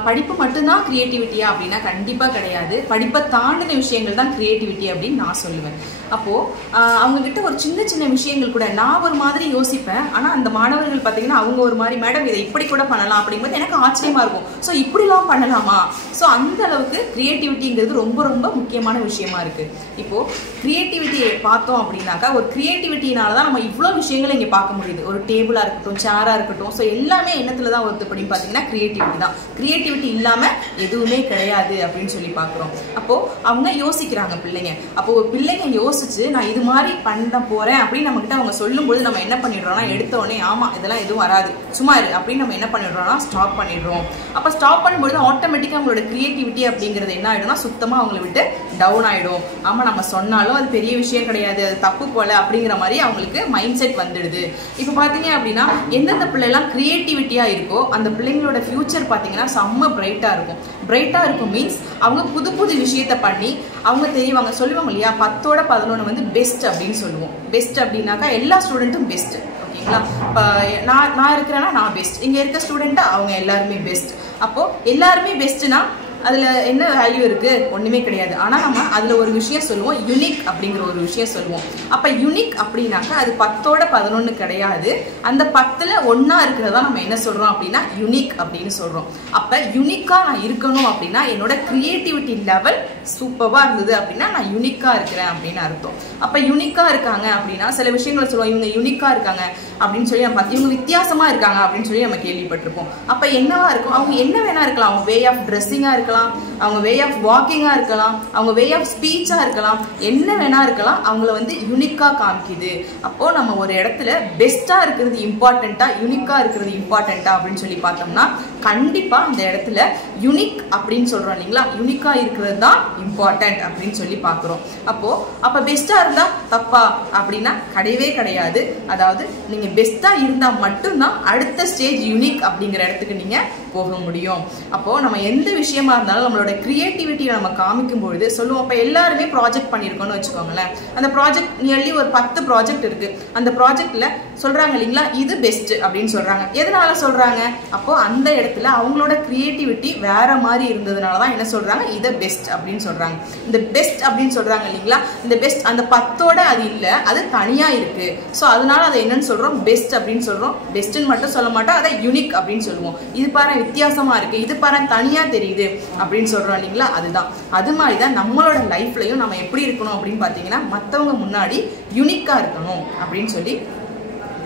படிப்பு மட்டும்தான் கிரியேட்டிவிட்டியா அப்படின்னா கண்டிப்பாக கிடையாது. படிப்பை தாண்டின விஷயங்கள் தான் கிரியேட்டிவிட்டி அப்படின்னு நான் சொல்லுவேன். அப்போது அவங்கக்கிட்ட ஒரு சின்ன சின்ன விஷயங்கள் கூட நான் ஒரு மாதிரி யோசிப்பேன், ஆனால் அந்த மாணவர்கள் பார்த்தீங்கன்னா அவங்க ஒரு மாதிரி, மேடம் இதை இப்படி கூட பண்ணலாம் அப்படிங்கும்போது எனக்கு ஆச்சரியமாக இருக்கும். ஸோ இப்படிலாம் பண்ணலாமா? ஸோ அந்த அளவுக்கு கிரியேட்டிவிட்டிங்கிறது ரொம்ப ரொம்ப முக்கியமான விஷயமா இருக்குது. இப்போது கிரியேட்டிவிட்டியை பார்த்தோம் அப்படின்னாக்கா ஒரு கிரியேட்டிவிட்டினால தான் நம்ம இவ்வளோ விஷயங்களை இங்கே பார்க்க முடியுது. ஒரு டேபிளாக இருக்கட்டும், சேராக இருக்கட்டும், ஸோ எல்லாமே என்னத்துல தான் வருது அப்படின்னு பார்த்தீங்கன்னா கிரியேட்டிவிட்டி தான். கிரியேட்டிவிட்டி இல்லாமல் எதுவுமே கிடையாது அப்படின்னு சொல்லி பார்க்குறோம். அப்போது அவங்க யோசிக்கிறாங்க பிள்ளைங்க. அப்போது ஒரு பிள்ளைங்க யோசிச்சு நான் இது மாதிரி பண்ண போகிறேன் அப்படின்னு நம்மகிட்ட அவங்க சொல்லும்போது நம்ம என்ன பண்ணிடுறோம்னா எடுத்தோடனே ஆமாம் இதெல்லாம் எதுவும் வராது சும்மா இரு அப்படின்னு நம்ம என்ன பண்ணிடுறோம்னா ஸ்டாப் பண்ணிடுறோம். அப்போ ஸ்டாப் பண்ணும்போது ஆட்டோமேட்டிக்காக அவங்களோட கிரியேட்டிவிட்டி அப்படிங்கிறது என்ன ஆகிடும்னா சுத்தமாக அவங்கள விட்டு டவுன் ஆகிடும். ஆமாம் நம்ம சொன்னாலும் அது பெரிய விஷயம் கிடையாது, அது தப்பு போல அப்படிங்கிற மாதிரி அவங்களுக்கு மைண்ட் செட் வந்துடுது. இப்போ பார்த்தீங்க அப்படின்னா எந்தெந்த பிள்ளைலாம் கிரியேட்டிவிட்டியாக இருக்கோ அந்த பிள்ளைங்களோட ஃபியூச்சர் பார்த்தீங்கன்னா செம்ம பிரைட்டாக இருக்கும். பிரைட்டாக இருக்கும் மீன்ஸ் அவங்க புது புது விஷயத்த பண்ணி அவங்க தெரிவாங்க. சொல்லுவாங்க இல்லையா 10ஓட 11 வந்து பெஸ்ட் அப்படின்னு சொல்லுவோம். பெஸ்ட் அப்படின்னாக்கா எல்லா ஸ்டூடெண்ட்டும் பெஸ்ட். ஓகேங்களா. இப்போ நான் இருக்கிறேன்னா நான் பெஸ்ட், இங்கே இருக்க ஸ்டூடெண்ட்டை அவங்க எல்லாருமே பெஸ்ட். அப்போது எல்லாருமே பெஸ்ட்டுனா அதில் என்ன வேல்யூ இருக்குது? ஒன்றுமே கிடையாது. ஆனால் நம்ம அதில் ஒரு விஷயம் சொல்லுவோம், யுனிக் அப்படிங்கிற ஒரு விஷயம் சொல்லுவோம். அப்போ யுனிக் அப்படின்னாக்கா அது 10ஓட 11 கிடையாது, அந்த 10ல் ஒன்றா இருக்கிறதா நம்ம என்ன சொல்கிறோம் அப்படின்னா யுனிக் அப்படின்னு சொல்கிறோம். அப்போ யுனிக்காக நான் இருக்கணும் அப்படின்னா என்னோட கிரியேட்டிவிட்டி லெவல் சூப்பராக இருந்தது அப்படின்னா நான் யுனிக்காக இருக்கிறேன் அப்படின்னு அர்த்தம். அப்போ யுனிக்காக இருக்காங்க அப்படின்னா சில விஷயங்களை சொல்லுவோம், இவங்க யுனிக்காக இருக்காங்க அப்படின்னு சொல்லி நம்ம பார்த்து இவங்க வித்தியாசமாக இருக்காங்க அப்படின்னு சொல்லி நம்ம கேள்விப்பட்டிருப்போம். அப்போ என்னவா இருக்கும்? அவங்க என்ன வேணா இருக்கலாம், அவங்க வே ஆஃப் ட்ரெஸ்ஸிங்காக இருக்கலாம், இருக்கலாம், அவங்க வே ஆஃப் வாக்கிங்காக இருக்கலாம், அவங்க வே ஆஃப் ஸ்பீச்சாக இருக்கலாம், என்ன வேணா இருக்கலாம், அவங்கள வந்து யூனிக்காக காமிக்குது. அப்போது நம்ம ஒரு இடத்துல பெஸ்ட்டாக இருக்கிறது இம்பார்ட்டண்ட்டா, யூனிக்காக இருக்கிறது இம்பார்ட்டண்ட்டா அப்படின்னு சொல்லி பார்த்தோம்னா கண்டிப்பாக அந்த இடத்துல யூனிக் அப்படின்னு சொல்கிறோம் இல்லைங்களா, யூனிக்காக இருக்கிறது தான் இம்பார்ட்டண்ட் அப்படின்னு சொல்லி பார்க்குறோம். அப்போ பெஸ்ட்டாக இருந்தால் தப்பா அப்படின்னா கிடையவே கிடையாது. அதாவது நீங்கள் பெஸ்ட்டாக இருந்தால் மட்டும்தான் அடுத்த ஸ்டேஜ் யூனிக் அப்படிங்கிற இடத்துக்கு நீங்கள் போக முடியும். அப்போது நம்ம எந்த விஷயமா இருந்தாலும் நம்மளோட கிரியேட்டிவிட்டியை நம்ம காமிக்கும் பொழுது சொல்லுவோம். இப்போ எல்லாருமே ப்ராஜெக்ட் பண்ணியிருக்கோம்னு வச்சுக்கோங்களேன். அந்த ப்ராஜெக்ட் நியர்லி ஒரு 10 ப்ராஜெக்ட் இருக்குது. அந்த ப்ராஜெக்டில் சொல்கிறாங்க இல்லைங்களா, இது பெஸ்ட் அப்படின்னு சொல்கிறாங்க. எதனால சொல்கிறாங்க? அப்போது அந்த இடத்துல அவங்களோட கிரியேட்டிவிட்டி வேற மாதிரி இருந்ததுனால தான் என்ன சொல்கிறாங்க, இதை பெஸ்ட் அப்படின்னு சொல்கிறாங்க. இந்த பெஸ்ட் அப்படின்னு சொல்கிறாங்க இல்லைங்களா, இந்த பெஸ்ட் அந்த 10ஓட அது இல்லை, அது தனியாக இருக்குது. ஸோ அதனால அதை என்னன்னு சொல்கிறோம், பெஸ்ட் அப்படின்னு சொல்கிறோம். பெஸ்ட்டுன்னு மட்டும் சொல்ல மாட்டோம், அதை யூனிக் அப்படின்னு சொல்லுவோம். இது பாரு வித்தியாசமாக இருக்குது, இது பாரு தனியாக தெரியுது அப்படின்னு சொல்கிறோம் இல்லைங்களா, அதுதான். அது மாதிரி தான் நம்மளோட லைஃப்லையும் நம்ம எப்படி இருக்கணும் அப்படின்னு பார்த்தீங்கன்னா மற்றவங்க முன்னாடி யூனிக்காக இருக்கணும் அப்படின்னு சொல்லி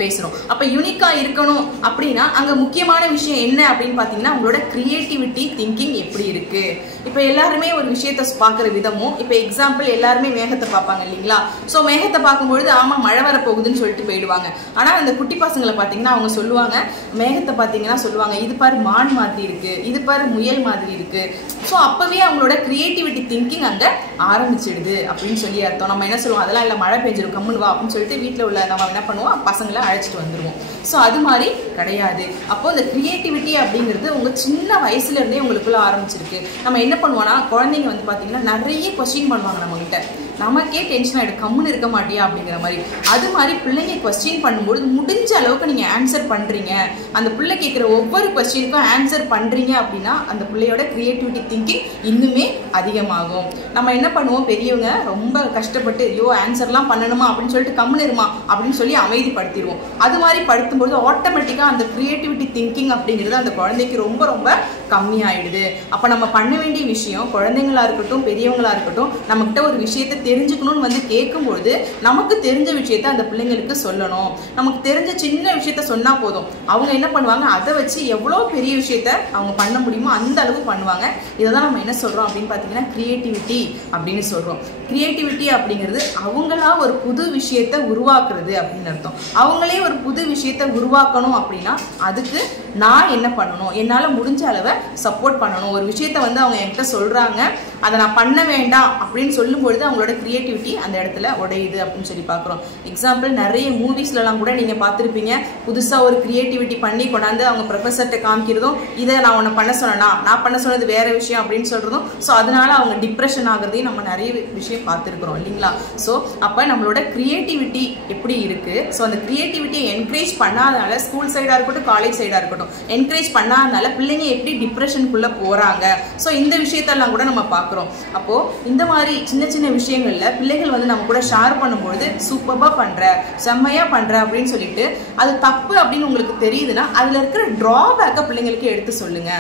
பேசுறோம். அப்ப யூனிக்கா இருக்கணும் அப்படின்னா அங்க முக்கியமான விஷயம் என்ன அப்படின்னு பாத்தீங்கன்னா உங்களோட கிரியேட்டிவிட்டி திங்கிங் எப்படி இருக்கு. இப்ப எல்லாருமே ஒரு விஷயத்த பாக்குற விதமும், இப்ப எக்ஸாம்பிள் எல்லாருமே மேகத்தை பார்ப்பாங்க இல்லைங்களா. சோ மேகத்தை பார்க்கும்பொழுது ஆமா மழை வர போகுதுன்னு சொல்லிட்டு போயிடுவாங்க. ஆனா அந்த குட்டி பசங்களை பாத்தீங்கன்னா அவங்க சொல்லுவாங்க, மேகத்தை பாத்தீங்கன்னா சொல்லுவாங்க இது பாரு மான் மாதிரி இருக்கு, இது பாரு முயல் மாதிரி இருக்கு. ஸோ அப்பவே அவங்களோட கிரியேட்டிவிட்டி திங்கிங் அங்க ஆரம்பிச்சிடுது அப்படின்னு சொல்லி அர்த்தம். நம்ம என்ன சொல்லுவோம், அதெல்லாம் இல்லை மழை பெஞ்சிடும் கம்முன்னு வா அப்படின்னு சொல்லிட்டு வீட்டில் உள்ள நம்ம என்ன பண்ணுவோம், பசங்களை அழைச்சிட்டு வந்துடுவோம். ஸோ அது மாதிரி கிடையாது. அப்போ இந்த கிரியேட்டிவிட்டி அப்படிங்கிறது உங்க சின்ன வயசுல இருந்தே உங்களுக்குள்ள ஆரம்பிச்சிருக்கு. நம்ம என்ன பண்ணுவோம்னா குழந்தைங்க வந்து பாத்தீங்கன்னா நிறைய கொஸ்டின் பண்ணுவாங்க நம்ம கிட்ட, நமக்கே டென்ஷன் ஆகிடும், கம்முன்னு இருக்க மாட்டியா அப்படிங்கிற மாதிரி. அது மாதிரி பிள்ளைங்க கொஸ்டின் பண்ணும்போது முடிஞ்ச அளவுக்கு நீங்கள் ஆன்சர் பண்ணுறீங்க, அந்த பிள்ளை கேட்குற ஒவ்வொரு கொஸ்டினுக்கும் ஆன்சர் பண்ணுறீங்க அப்படின்னா அந்த பிள்ளையோட கிரியேட்டிவிட்டி திங்கிங் இன்னுமே அதிகமாகும். நம்ம என்ன பண்ணுவோம், பெரியவங்க ரொம்ப கஷ்டப்பட்டு ஐயோ ஆன்சர்லாம் பண்ணணுமா அப்படின்னு சொல்லிட்டு கம்முன்னு இருமா அப்படின்னு சொல்லி அமைதிப்படுத்திடுவோம். அது மாதிரி படுத்தும்போது ஆட்டோமேட்டிக்காக அந்த கிரியேட்டிவிட்டி திங்கிங் அப்படிங்கிறது அந்த குழந்தைக்கு ரொம்ப ரொம்ப கம்மியாயிடுது. அப்போ நம்ம பண்ண வேண்டிய விஷயம், குழந்தைங்களா இருக்கட்டும் பெரியவங்களா இருக்கட்டும், நம்மகிட்ட ஒரு விஷயத்தை தெரிஞ்சுக்கணும்னு வந்து கேட்கும்பொழுது நமக்கு தெரிஞ்ச விஷயத்த அந்த பிள்ளைங்களுக்கு சொல்லணும். நமக்கு தெரிஞ்ச சின்ன விஷயத்த சொன்னா போதும், அவங்க என்ன பண்ணுவாங்க, அதை வச்சு எவ்வளோ பெரிய விஷயத்த அவங்க பண்ண முடியுமோ அந்த அளவு பண்ணுவாங்க. இதை தான் நம்ம என்ன சொல்றோம் அப்படின்னு பார்த்தீங்கன்னா கிரியேட்டிவிட்டி அப்படின்னு சொல்றோம். கிரியேட்டிவிட்டி அப்படிங்கிறது அவங்களா ஒரு புது விஷயத்த உருவாக்குறது அப்படின்னு அர்த்தம். அவங்களே ஒரு புது விஷயத்த உருவாக்கணும் அப்படின்னா அதுக்கு நான் என்ன பண்ணணும், என்னால் முடிஞ்ச அளவை சப்போர்ட் பண்ணணும். ஒரு விஷயத்த வந்து அவங்க என்கிட்ட சொல்றாங்க, அதை நான் பண்ண வேண்டாம் அப்படின்னு சொல்லும் பொழுது அவங்களோட கிரியேட்டிவிட்டி அந்த இடத்துல உடையுது அப்படின்னு சொல்லி பார்க்குறோம். எக்ஸாம்பிள் நிறைய மூவிஸ்லாம் கூட நீங்கள் பார்த்துருப்பீங்க, புதுசாக ஒரு கிரியேட்டிவிட்டி பண்ணி கொண்டாந்து அவங்க ப்ரொஃபஸர்கிட்ட காமிக்கிறதும், இதை நான் உன்னை பண்ண சொன்னேன்னா நான் பண்ண சொன்னது வேற விஷயம் அப்படின்னு சொல்கிறதும். ஸோ அதனால அவங்க டிப்ரெஷன் ஆகிறதையும் நம்ம நிறைய விஷயம் பார்த்துருக்குறோம் இல்லைங்களா. ஸோ அப்போ நம்மளோட கிரியேட்டிவிட்டி எப்படி இருக்குது, ஸோ அந்த கிரியேட்டிவிட்டியை என்கரேஜ் பண்ணாதனால ஸ்கூல் சைடாக இருக்கட்டும் காலேஜ் சைடாக இருக்கட்டும் என்கரேஜ் பண்ணாதனால பிள்ளைங்க எப்படி டிப்ரெஷனுக்குள்ளே போகிறாங்க. ஸோ இந்த விஷயத்தெல்லாம் கூட நம்ம பார்க்குறோம். அப்போது இந்த மாதிரி சின்ன சின்ன விஷயங்கள்ல பிள்ளைகள் வந்து நம்ம கூட ஷேர் பண்ணும்போது சூப்பராக பண்ற, செம்மையா பண்ற அப்படின்னு சொல்லிட்டு அது தப்பு அப்படின்னு உங்களுக்கு தெரியுதுன்னா அதுல இருக்கிற டிராபேக்கை பிள்ளைங்களுக்கு எடுத்து சொல்லுங்க.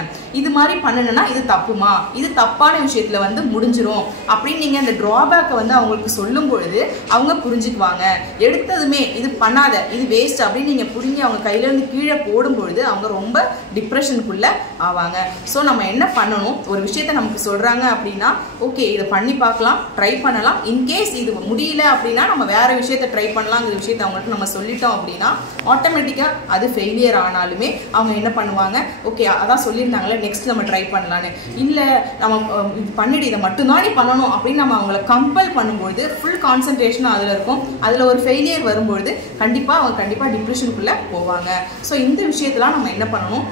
இது மாதிரி பண்ணணும்னா இது தப்புமா, இது தப்பான விஷயத்துல வந்து முடிஞ்சிரும் அப்படின்னு நீங்க அந்த டிராபேக்கை வந்து அவங்களுக்கு சொல்லும் பொழுது அவங்க புரிஞ்சுக்குவாங்க. எடுத்ததுமே இது பண்ணாத, இது வேஸ்ட் அப்படின்னு நீங்க புரிஞ்சு அவங்க கையில இருந்து கீழே போடும் பொழுது அவங்க ரொம்ப டிப்ரெஷனுக்குள்ள ஆவாங்க. ஸோ நம்ம என்ன பண்ணணும், ஒரு விஷயத்த நமக்கு சொல்றாங்க அப்படின்னா ஓகே இதை பண்ணி பார்க்கலாம், ட்ரை பண்ணலாம். இன்கேஸ் இது முடியல அப்படின்னா நம்ம வேற விஷயத்த ட்ரை பண்ணலாங்கிற விஷயத்த அவங்களுக்கு நம்ம சொல்லிட்டோம் அப்படின்னா ஆட்டோமேட்டிக்கா அது ஃபெயிலியர் ஆனாலுமே அவங்க என்ன பண்ணுவாங்க, ஓகே அதான் சொல்லியிருந்தாங்களே நெக்ஸ்ட் நம்ம ட்ரை பண்ணலான்னு. இல்லை நம்ம இது பண்ணிட்டு இதை மட்டும்தான் நீ பண்ணணும் அப்படின்னு நம்ம அவங்கள கம்பல் பண்ணும்போது ஃபுல் கான்சன்ட்ரேஷன் அதில் இருக்கும். அதில் ஒரு ஃபெயிலியர் வரும்பொழுது கண்டிப்பாக டிப்ரெஷனுக்குள்ளே போவாங்க. ஸோ இந்த விஷயத்தெல்லாம் நம்ம என்ன பண்ணணும்,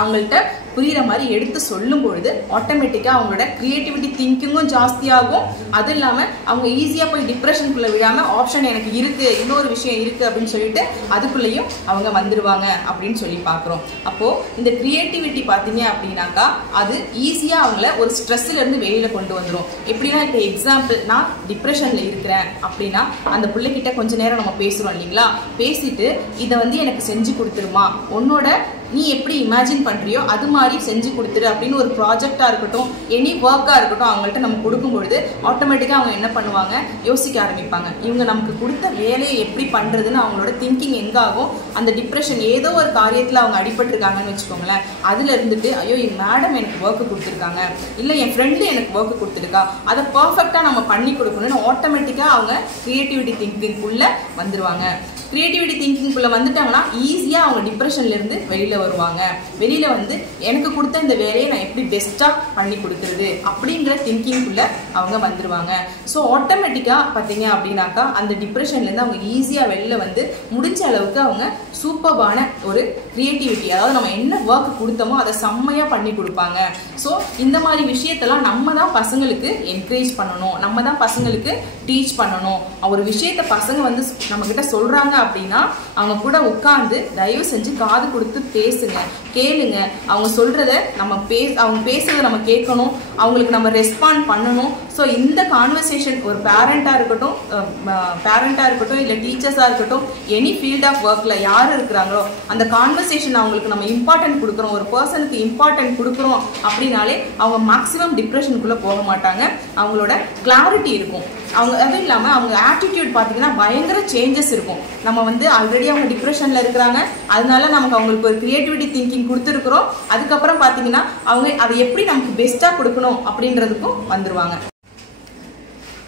அவங்கள்ட்ட புரிகிற மாதிரி எடுத்து சொல்லும் பொழுது ஆட்டோமேட்டிக்காக அவங்களோட கிரியேட்டிவிட்டி திங்கிங்கும் ஜாஸ்தியாகும். அதுவும் இல்லாமல் அவங்க ஈஸியாக போய் டிப்ரெஷனுக்குள்ளே விடாமல் ஆப்ஷன் எனக்கு இருக்குது, இன்னொரு விஷயம் இருக்குது அப்படின்னு சொல்லிட்டு அதுக்குள்ளேயும் அவங்க வந்துடுவாங்க அப்படின்னு சொல்லி பார்க்குறோம். அப்போது இந்த கிரியேட்டிவிட்டி பார்த்தீங்க அப்படின்னாக்கா அது ஈஸியாக அவங்கள ஒரு ஸ்ட்ரெஸ்ஸிலேருந்து வெளியில் கொண்டு வந்துடும். எப்படின்னா இப்போ எக்ஸாம்பிள் நான் டிப்ரெஷனில் இருக்கிறேன் அப்படின்னா அந்த பிள்ளைகிட்ட கொஞ்சம் நேரம் நம்ம பேசுகிறோம் இல்லைங்களா, பேசிட்டு இதை வந்து எனக்கு செஞ்சு கொடுத்துருமா, உன்னோட நீ எப்படி இமேஜின் பண்ணுறியோ அது மாதிரி செஞ்சு கொடுத்துரு அப்படின்னு ஒரு ப்ராஜெக்டாக இருக்கட்டும், எனி ஒர்க்காக இருக்கட்டும் அவங்கள்ட்ட நம்ம கொடுக்கும்பொழுது ஆட்டோமேட்டிக்காக அவங்க என்ன பண்ணுவாங்க, யோசிக்க ஆரம்பிப்பாங்க. இவங்க நமக்கு கொடுத்த வேலையை எப்படி பண்ணுறதுன்னு அவங்களோட திங்கிங் எங்காகும். அந்த டிப்ரெஷன் ஏதோ ஒரு காரியத்தில் அவங்க அடிபட்டிருக்காங்கன்னு வச்சுக்கோங்களேன், அதில் இருந்துட்டு ஐயோ மேடம் எனக்கு ஒர்க்கு கொடுத்துருக்காங்க, இல்லை என் ஃப்ரெண்டு எனக்கு ஒர்க்கு கொடுத்துருக்கா, அதை பர்ஃபெக்டாக நம்ம பண்ணி கொடுக்கணும்னு ஆட்டோமேட்டிக்காக அவங்க க்ரியேட்டிவிட்டி திங்கிங்குள்ளே வந்துடுவாங்க. க்ரியேட்டிவிட்டி திங்கிங்குள்ளே வந்துட்டாங்கன்னா ஈஸியாக அவங்க டிப்ரெஷன்லேருந்து வெளியில் வருவாங்க. வெளியில் வந்து எனக்கு கொடுத்த இந்த வேலையை நான் எப்படி பெஸ்ட்டாக பண்ணி கொடுக்குறது அப்படிங்கிற திங்கிங்குள்ளே அவங்க வந்துடுவாங்க. ஸோ ஆட்டோமேட்டிக்காக பார்த்தீங்க அப்படின்னாக்கா அந்த டிப்ரெஷன்லேருந்து அவங்க ஈஸியாக வெளியில் வந்து முடிஞ்ச அளவுக்கு அவங்க சூப்பர்பான ஒரு க்ரியேட்டிவிட்டி, அதாவது நம்ம என்ன ஒர்க் கொடுத்தோமோ அதை செம்மையாக பண்ணி கொடுப்பாங்க. ஸோ இந்த மாதிரி விஷயத்தெல்லாம் நம்ம தான் பசங்களுக்கு என்கரேஜ் பண்ணணும், நம்ம தான் பசங்களுக்கு டீச் பண்ணணும். ஒரு விஷயத்த பசங்க வந்து நம்மக்கிட்ட சொல்கிறாங்க அப்படின்னா அவங்க கூட உட்காந்து தயவு செஞ்சு காது கொடுத்து பேசுங்க, கேளுங்க. அவங்க சொல்கிறத நம்ம அவங்க பேசுகிறத நம்ம கேட்கணும், அவங்களுக்கு நம்ம ரெஸ்பாண்ட் பண்ணணும். ஸோ இந்த கான்வர்சேஷன் ஒரு பேரண்ட்டாக இருக்கட்டும் இல்லை டீச்சர்ஸாக இருக்கட்டும், எனி ஃபீல்ட் ஆஃப் ஒர்க்கில் யார் இருக்கிறாங்களோ அந்த கான்வர்சேஷன் அவங்களுக்கு நம்ம இம்பார்ட்டன்ட் கொடுக்குறோம், ஒரு பர்சனுக்கு இம்பார்ட்டன்ட் கொடுக்குறோம் அப்படின்னாலே அவங்க மேக்ஸிமம் டிப்ரெஷனுக்குள்ளே போக மாட்டாங்க. அவங்களோட கிளாரிட்டி இருக்கும். அவங்க அதுவும் இல்லாமல் அவங்க ஆட்டிடியூட் பார்த்தீங்கன்னா பயங்கர சேஞ்சஸ் இருக்கும். நம்ம வந்து ஆல்ரெடி அவங்க டிப்ரெஷனில் இருக்கிறாங்க, அதனால நமக்கு அவங்களுக்கு ஒரு க்ரியேட்டிவிட்டி திங்கிங் கொடுத்துருக்குறோம். அதுக்கப்புறம் பார்த்தீங்கன்னா அவங்க அதை எப்படி நமக்கு பெஸ்ட்டாக கொடுக்கணும் அப்படின்றதுக்கும் வந்துடுவாங்க.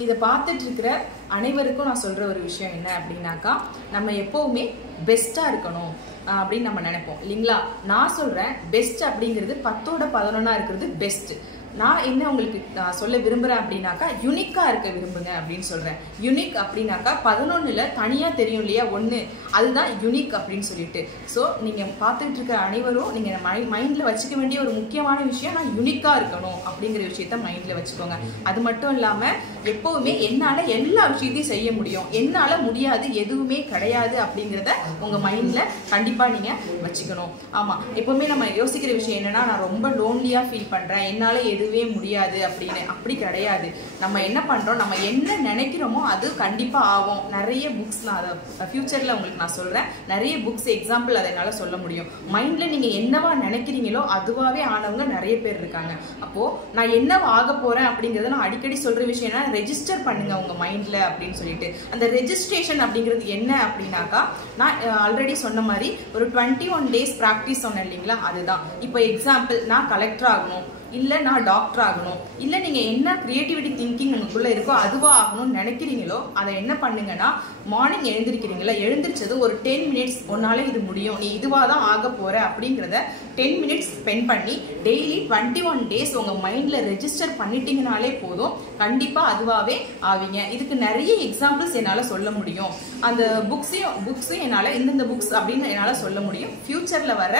இதை பார்த்துட்டு இருக்கிற அனைவருக்கும் நான் சொல்கிற ஒரு விஷயம் என்ன அப்படின்னாக்கா, நம்ம எப்போவுமே பெஸ்ட்டாக இருக்கணும் அப்படின்னு நம்ம நினைப்போம் இல்லைங்களா. நான் சொல்கிறேன் பெஸ்ட் அப்படிங்கிறது 10ஓட 11 இருக்கிறது பெஸ்ட். நான் என்ன உங்களுக்கு சொல்ல விரும்புகிறேன் அப்படின்னாக்கா யுனிக்காக இருக்க விரும்புங்க அப்படின்னு சொல்கிறேன். யுனிக் அப்படின்னாக்கா 11ல் தனியாக தெரியும் இல்லையா ஒன்று, அதுதான் யுனிக் அப்படின்னு சொல்லிட்டு. ஸோ நீங்கள் பார்த்துட்டு இருக்க அனைவரும் நீங்கள் மைண்டில் வச்சுக்க வேண்டிய ஒரு முக்கியமான விஷயம், நான் யுனிக்காக இருக்கணும் அப்படிங்கிற விஷயத்த மைண்டில் வச்சுக்கோங்க. அது மட்டும் இல்லாமல் எப்போவுமே என்னால் எல்லா விஷயத்தையும் செய்ய முடியும், என்னால் முடியாது எதுவுமே கிடையாது அப்படிங்கிறத உங்கள் மைண்டில் கண்டிப்பாக நீங்கள் வச்சுக்கணும். ஆமாம், எப்போவுமே நம்ம யோசிக்கிற விஷயம் என்னென்னா, நான் ரொம்ப லோன்லியாக ஃபீல் பண்ணுறேன், என்னால் எதுவே முடியாது அப்படின்னு. அப்படி கிடையாது. நம்ம என்ன பண்ணுறோம், நம்ம என்ன நினைக்கிறோமோ அது கண்டிப்பாக ஆகும். நிறைய புக்ஸ் நான் அதை ஃபியூச்சரில் உங்களுக்கு நான் சொல்கிறேன், நிறைய புக்ஸ் எக்ஸாம்பிள் அதை என்னால் சொல்ல முடியும். மைண்டில் நீங்கள் என்னவா நினைக்கிறீங்களோ அதுவாகவே ஆனவங்க நிறைய பேர் இருக்காங்க. அப்போது நான் என்னவா ஆக போகிறேன் அப்படிங்கிறத நான் அடிக்கடி சொல்கிற விஷயம் என்ன, ரெஜிஸ்டர் பண்ணுங்க உங்கள் மைண்டில் அப்படின்னு சொல்லிட்டு. அந்த ரெஜிஸ்ட்ரேஷன் அப்படிங்கிறது என்ன அப்படின்னாக்கா, நான் ஆல்ரெடி சொன்ன மாதிரி ஒரு 21 days ப்ராக்டிஸ் சொன்னேன் இல்லைங்களா, அதுதான். இப்போ எக்ஸாம்பிள், நான் கலெக்டர் ஆகணும், இல்லை நான் டாக்டர் ஆகணும், இல்லை நீங்கள் என்ன க்ரியேட்டிவிட்டி திங்கிங் உங்களுக்குள்ளே இருக்கோ அதுவாக ஆகணும்னு நினைக்கிறீங்களோ அதை என்ன பண்ணுங்கன்னா, மார்னிங் எழுந்திருக்கிறீங்களா, எழுந்திரிச்சது ஒரு 10 minutes ஒன்னால இது முடியும், நீ இதுவாக தான் ஆக போகிற அப்படிங்கிறத 10 minutes ஸ்பெண்ட் பண்ணி டெய்லி 21 days உங்கள் மைண்டில் ரெஜிஸ்டர் பண்ணிட்டீங்கனாலே போதும், கண்டிப்பாக அதுவாகவே ஆவீங்க. இதுக்கு நிறைய எக்ஸாம்பிள்ஸ் என்னால் சொல்ல முடியும். அந்த புக்ஸையும் என்னால் இந்தந்த புக்ஸ் அப்படின்னு என்னால் சொல்ல முடியும். ஃபியூச்சரில் வர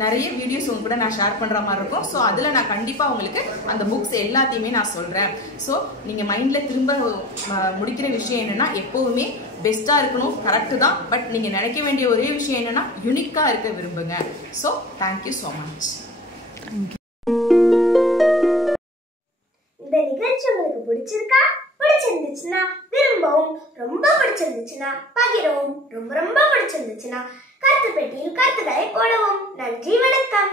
நிறைய வீடியோஸ் உங்க கூட நான் ஷேர் பண்ணுற மாதிரி இருக்கும். ஸோ அதில் நான் கண்டிப்பாக உங்களுக்கு அந்த புக்ஸ் எல்லாத்தையுமே நான் சொல்கிறேன். ஸோ நீங்கள் மைண்டில் திரும்ப முடிக்கிற விஷயம் என்னென்னா, எப்போவுமே பெஸ்ட்டாக இருக்கணும், கரெக்டு தான். பட் நீங்கள் நினைக்க வேண்டிய ஒரே விஷயம் என்னென்னா, யூனிக்காக இருக்க விரும்புங்க. So thank you so much. இந்த நிகழ்ச்சி உங்களுக்கு பிடிச்சிருந்துச்சுன்னா விரும்பவும், ரொம்ப பிடிச்சிருந்துச்சுன்னா பகிரவும், ரொம்ப ரொம்ப பிடிச்சிருந்துச்சுன்னா கருத்து பெட்டியில் கருத்துக்களை போடவும். நன்றி, வணக்கம்.